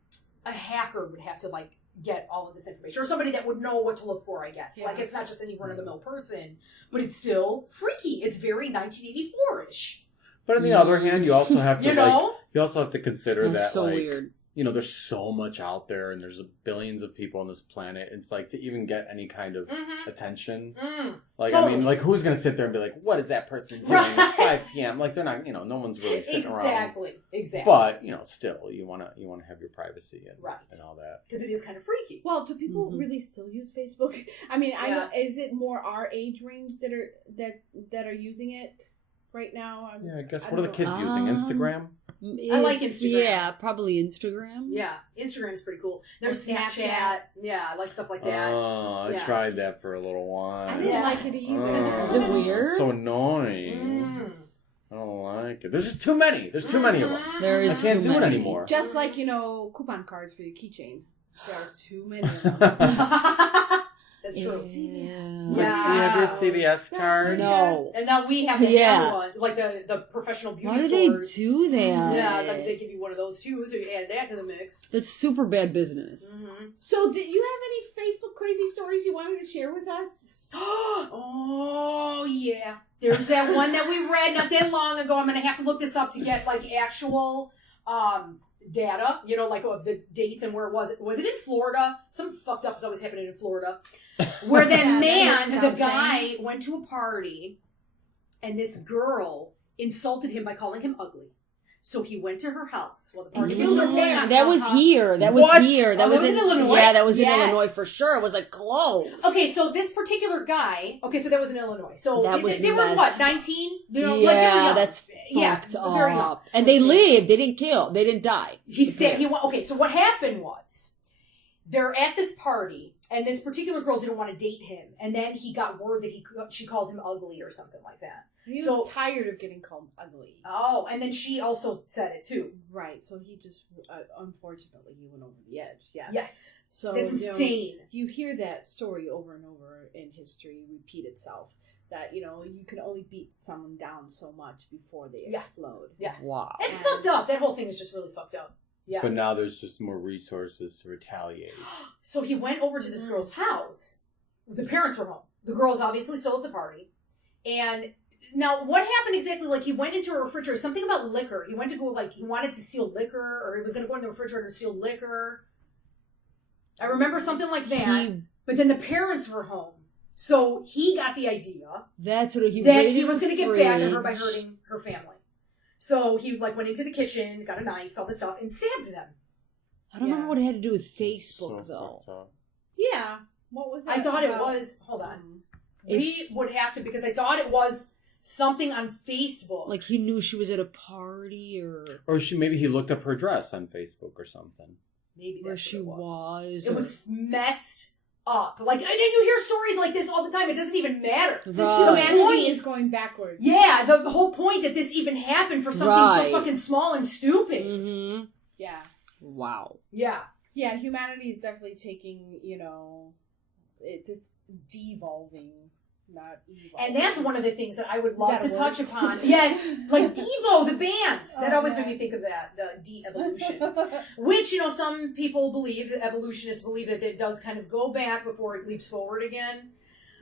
A hacker would have to, like, get all of this information. Or somebody that would know what to look for, I guess. Yeah. Like, it's not just any run-of-the-mill person. But it's still freaky. It's very 1984-ish. But on the other hand, you also have to, you also have to consider that, so weird. There's so much out there, and there's billions of people on this planet. It's like, to even get any kind of attention. Like, totally. I mean, like, who's going to sit there and be like, what is that person doing? Right. It's 5 p.m. Like, they're not, no one's really sitting around. Exactly. But, still, you want to have your privacy and all that. Because it is kind of freaky. Well, do people really still use Facebook? I mean, I know, is it more our age range that are using it right now? I guess. What are the kids using? Instagram? I like Instagram. Yeah, probably Instagram. Yeah, Instagram's pretty cool. There's Snapchat. Yeah, I like stuff like that. Oh, I tried that for a little while. I didn't like it either. Is it weird? It's so annoying. I don't like it. There's just too many. There's too many of them. There is I can't too do it many. anymore. Just like, coupon cards for your keychain. There are too many of them. That's true. CVS. Do you have your CVS card? No. And now we have the other one, like the professional beauty stores. Why do they do that? Yeah, like they give you one of those too, so you add that to the mix. That's super bad business. Mm-hmm. So, did you have any Facebook crazy stories you wanted to share with us? Oh, yeah. There's that one that we read not that long ago. I'm going to have to look this up to get, like, actual data, like of the dates and where it was. Was it in Florida? Something fucked up is always happening in Florida. Where that the guy, went to a party, and this girl insulted him by calling him ugly. So he went to her house while the party was going on. That was here. That was here. That was in Illinois? Yeah, that was in Illinois for sure. It was like close. Okay, so this particular guy, so that was in Illinois. So they were what, 19? That's fucked up. Very young. And they lived. They didn't kill. They didn't die. Okay, so what happened was, they're at this party, and this particular girl didn't want to date him, and then he got word that she called him ugly or something like that. He was tired of getting called ugly. Oh, and then she also said it too. Right, so he just, unfortunately, he went over the edge. Yes. So that's insane. You hear that story over and over in history repeat itself. That, you can only beat someone down so much before they explode. Yeah. Wow. It's fucked up. That whole thing is just really fucked up. Yeah. But now there's just more resources to retaliate. So he went over to this girl's house. The parents were home. The girl's obviously still at the party. And now, what happened exactly? Like, he went into a refrigerator. Something about liquor. He went to go, he wanted to steal liquor, or he was going to go in the refrigerator to steal liquor. I remember something like that. But then the parents were home. So he got the idea that he was going to get back at her by hurting her family. So he went into the kitchen, got a knife, all this stuff, and stabbed them. I don't remember what it had to do with Facebook, though. Yeah. What was that? I thought it was... Hold on. We would have to, because I thought it was something on Facebook. Like he knew she was at a party, or maybe he looked up her address on Facebook or something. Maybe that's where she was. It was messed up. And you hear stories like this all the time. It doesn't even matter. Humanity is going backwards. Yeah, the whole point that this even happened for something so fucking small and stupid. Mm-hmm. Yeah. Wow. Yeah. Yeah, humanity is definitely taking, it's devolving. Not evil. And that's one of the things that I would love to touch upon. Yes, like Devo, the band. That always made me think of that, the de-evolution. Which, some people believe, evolutionists believe that it does kind of go back before it leaps forward again.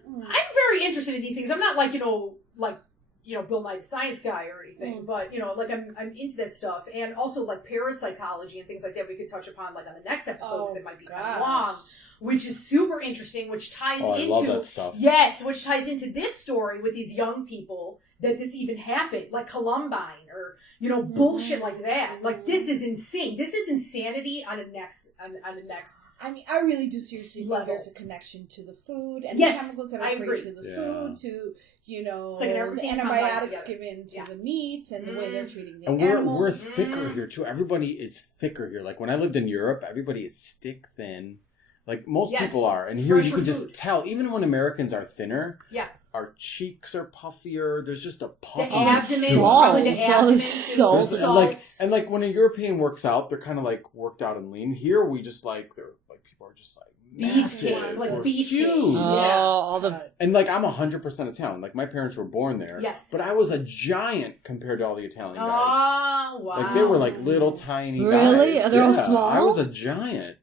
I'm very interested in these things. I'm not Bill Nye the Science Guy or anything, but, I'm into that stuff. And also, parapsychology and things like that we could touch upon, on the next episode, because it might be kind of long. Which is super interesting, which ties into... I love that stuff. Yes, which ties into this story with these young people, that this even happened, like Columbine, or, bullshit like that. This is insane. This is insanity on the next... I mean, I really do seriously think there's a connection to the food, and the chemicals that are created to the food, to... the antibiotics given to the meats and the way they're treating the animals. We're thicker here, too. Everybody is thicker here. When I lived in Europe, everybody is stick thin. Most people are. And here you can just tell, even when Americans are thinner, our cheeks are puffier. There's just a puff. The abdomen, probably the abdomen. And when a European works out, they're kind of worked out and lean. Here we just people are just massive, huge. And I'm 100% Italian. My parents were born there. Yes. But I was a giant compared to all the Italian guys. Oh, wow. They were little tiny guys. Really? They're all small? I was a giant.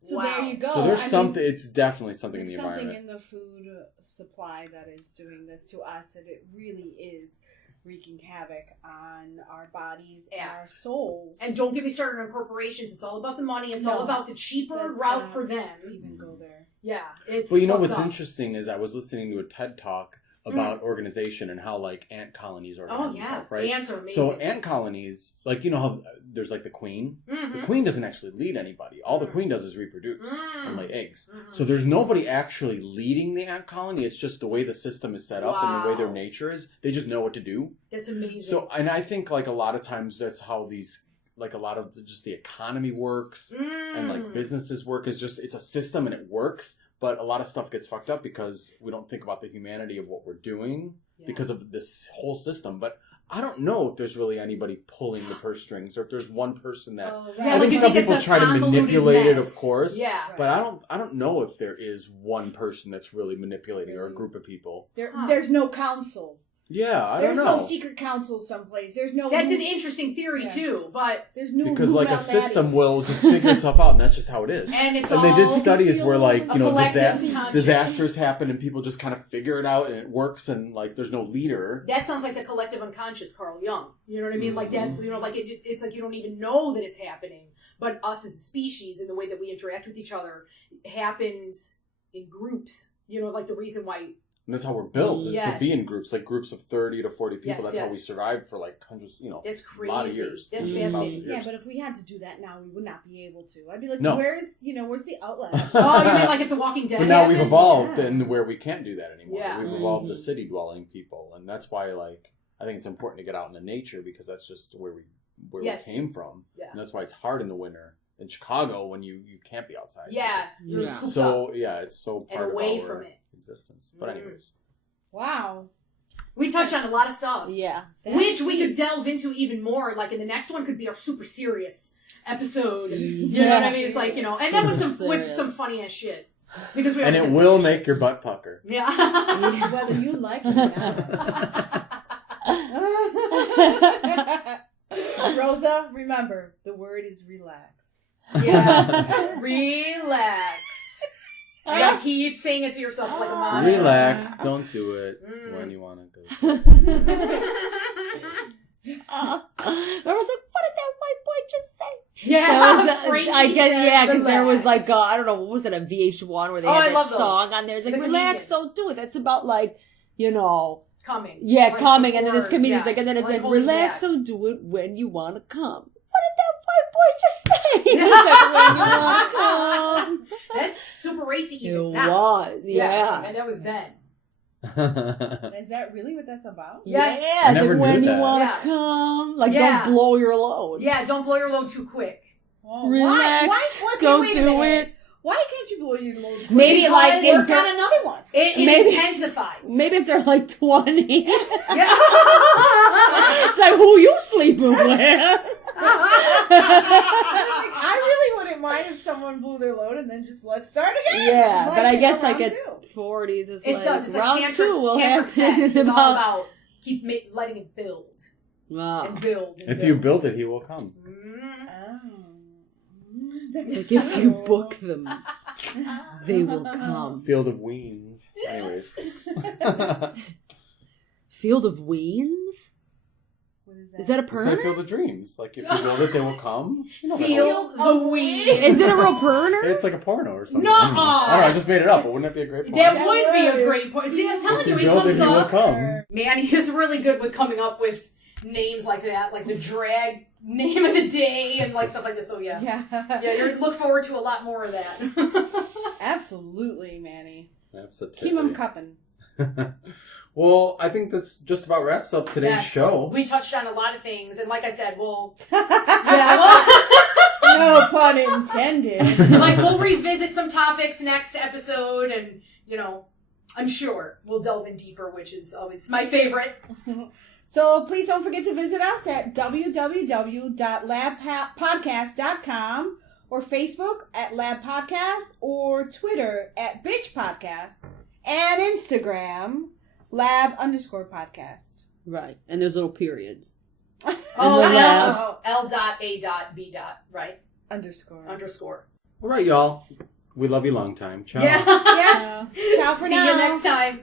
So there you go. So there's something, it's definitely something in the environment. Something in the food supply that is doing this to us, and it really is wreaking havoc on our bodies and our souls. And don't get me started on corporations. It's all about the money. It's all about the cheaper route for them. Even go there. Yeah. It's what's interesting is I was listening to a TED Talk about organization and how ant colonies organize themselves, right? Ants are amazing. So ant colonies, how there's the queen. The queen doesn't actually lead anybody. All the queen does is reproduce and lay eggs. So there's nobody actually leading the ant colony. It's just the way the system is set up and the way their nature is. They just know what to do. That's amazing. So, and I think a lot of times that's how these like a lot of just the economy works and like businesses work is just, it's a system and it works. But a lot of stuff gets fucked up because we don't think about the humanity of what we're doing because of this whole system. But I don't know if there's really anybody pulling the purse strings or if there's one person that... I think some people try to manipulate it, of course. Yeah. But I don't know if there is one person that's really manipulating or a group of people. There's no council. Yeah, I don't know. There's no secret council someplace. There's no... That's an interesting theory, too, but... There's no... Because, like, a system will just figure itself out, and that's just how it is. And it's and they did studies where, like, you know, disasters happen, and people just kind of figure it out, and it works, and, like, there's no leader. That sounds like the collective unconscious, Carl Jung. You know what I mean? Like, that's, you know, like, it's like you don't even know that it's happening. But us as a species, and the way that we interact with each other, happens in groups. You know, like, the reason why... And that's how we're built, is to be in groups, like groups of 30 to 40 people. That's how we survived for like hundreds, you know, that's crazy. A lot of years. That's fascinating. Yeah, but if we had to do that now, we would not be able to. I'd be like, where's the outlet? Oh, you mean like if The Walking Dead But now we've evolved and where we can't do that anymore. Yeah. We've evolved to city-dwelling people. And that's why, like, I think it's important to get out in the nature because that's just where we came from. Yeah. And that's why it's hard in the winter. In Chicago, when you can't be outside. Yeah. It's so part of our existence. But anyways. Wow. We touched on a lot of stuff. Yeah. Which we could delve into even more. Like, in the next one could be our super serious episode. You know what I mean? It's like, you know, and then with some funny ass shit. Because and it will make your butt pucker. Yeah. Whether you like it or not. Rosa, remember, the word is relax. Yeah. Relax. You gotta keep saying it to yourself like a mom. Relax. Don't do it when you want to go. I was like, what did that white boy just say? Yeah. Because there was like, I don't know, what was it, a VH1 where they had that song on there. It's like, relax, don't do it. That's about like, you know. Coming. Yeah, like coming. Before, and then this comedian's like, and then it's like relax, don't do it when you want to come. What did that white boy just say? It's like, when you want to come. That's super racy even. It was, yeah. And that was then. Is that really what that's about? Yes. Yeah, it's like when you want to come. Like, don't blow your load. Yeah, don't blow your load too quick. Oh, relax, don't do it. Why can't you blow your load quick? Maybe because like it's got another one. It intensifies. Maybe if they're like 20. Yeah. It's like, who you sleeping with? I really wouldn't mind if someone blew their load and then just let's start again. Yeah, but I guess like at 40s it's like round two will happen. It's all about keep letting it build. Wow. And build. If you build it, he will come. It's like if you book them, they will come. Field of Weens. Anyways. Field of Weens? What is that? Is that a perner? It's like Field of Dreams. Like if you build it, they will come. Field of Weens. Is it a real perner? It's like a porno or something. No! I don't know. I just made it up, but wouldn't that be a great porno? That would be a great porno. See, I'm telling you, he comes up. He will come. Man, he is really good with coming up with names like that, like the drag name of the day and like stuff like this. So yeah, you look forward to a lot more of that. Absolutely, Manny. Absolutely. Keep them cupping. Well, I think that's just about wraps up today's show. We touched on a lot of things, and like I said, no pun intended. Like we'll revisit some topics next episode, and you know, I'm sure we'll delve in deeper, which is always my favorite. So please don't forget to visit us at www.labpodcast.com or Facebook at Lab Podcast or Twitter at Bitch Podcast and Instagram Lab_podcast. Right. And there's little periods. L.A.B. right? Underscore. All right, y'all. We love you long time. Ciao. Yeah. Yes. Ciao for now. See you next time.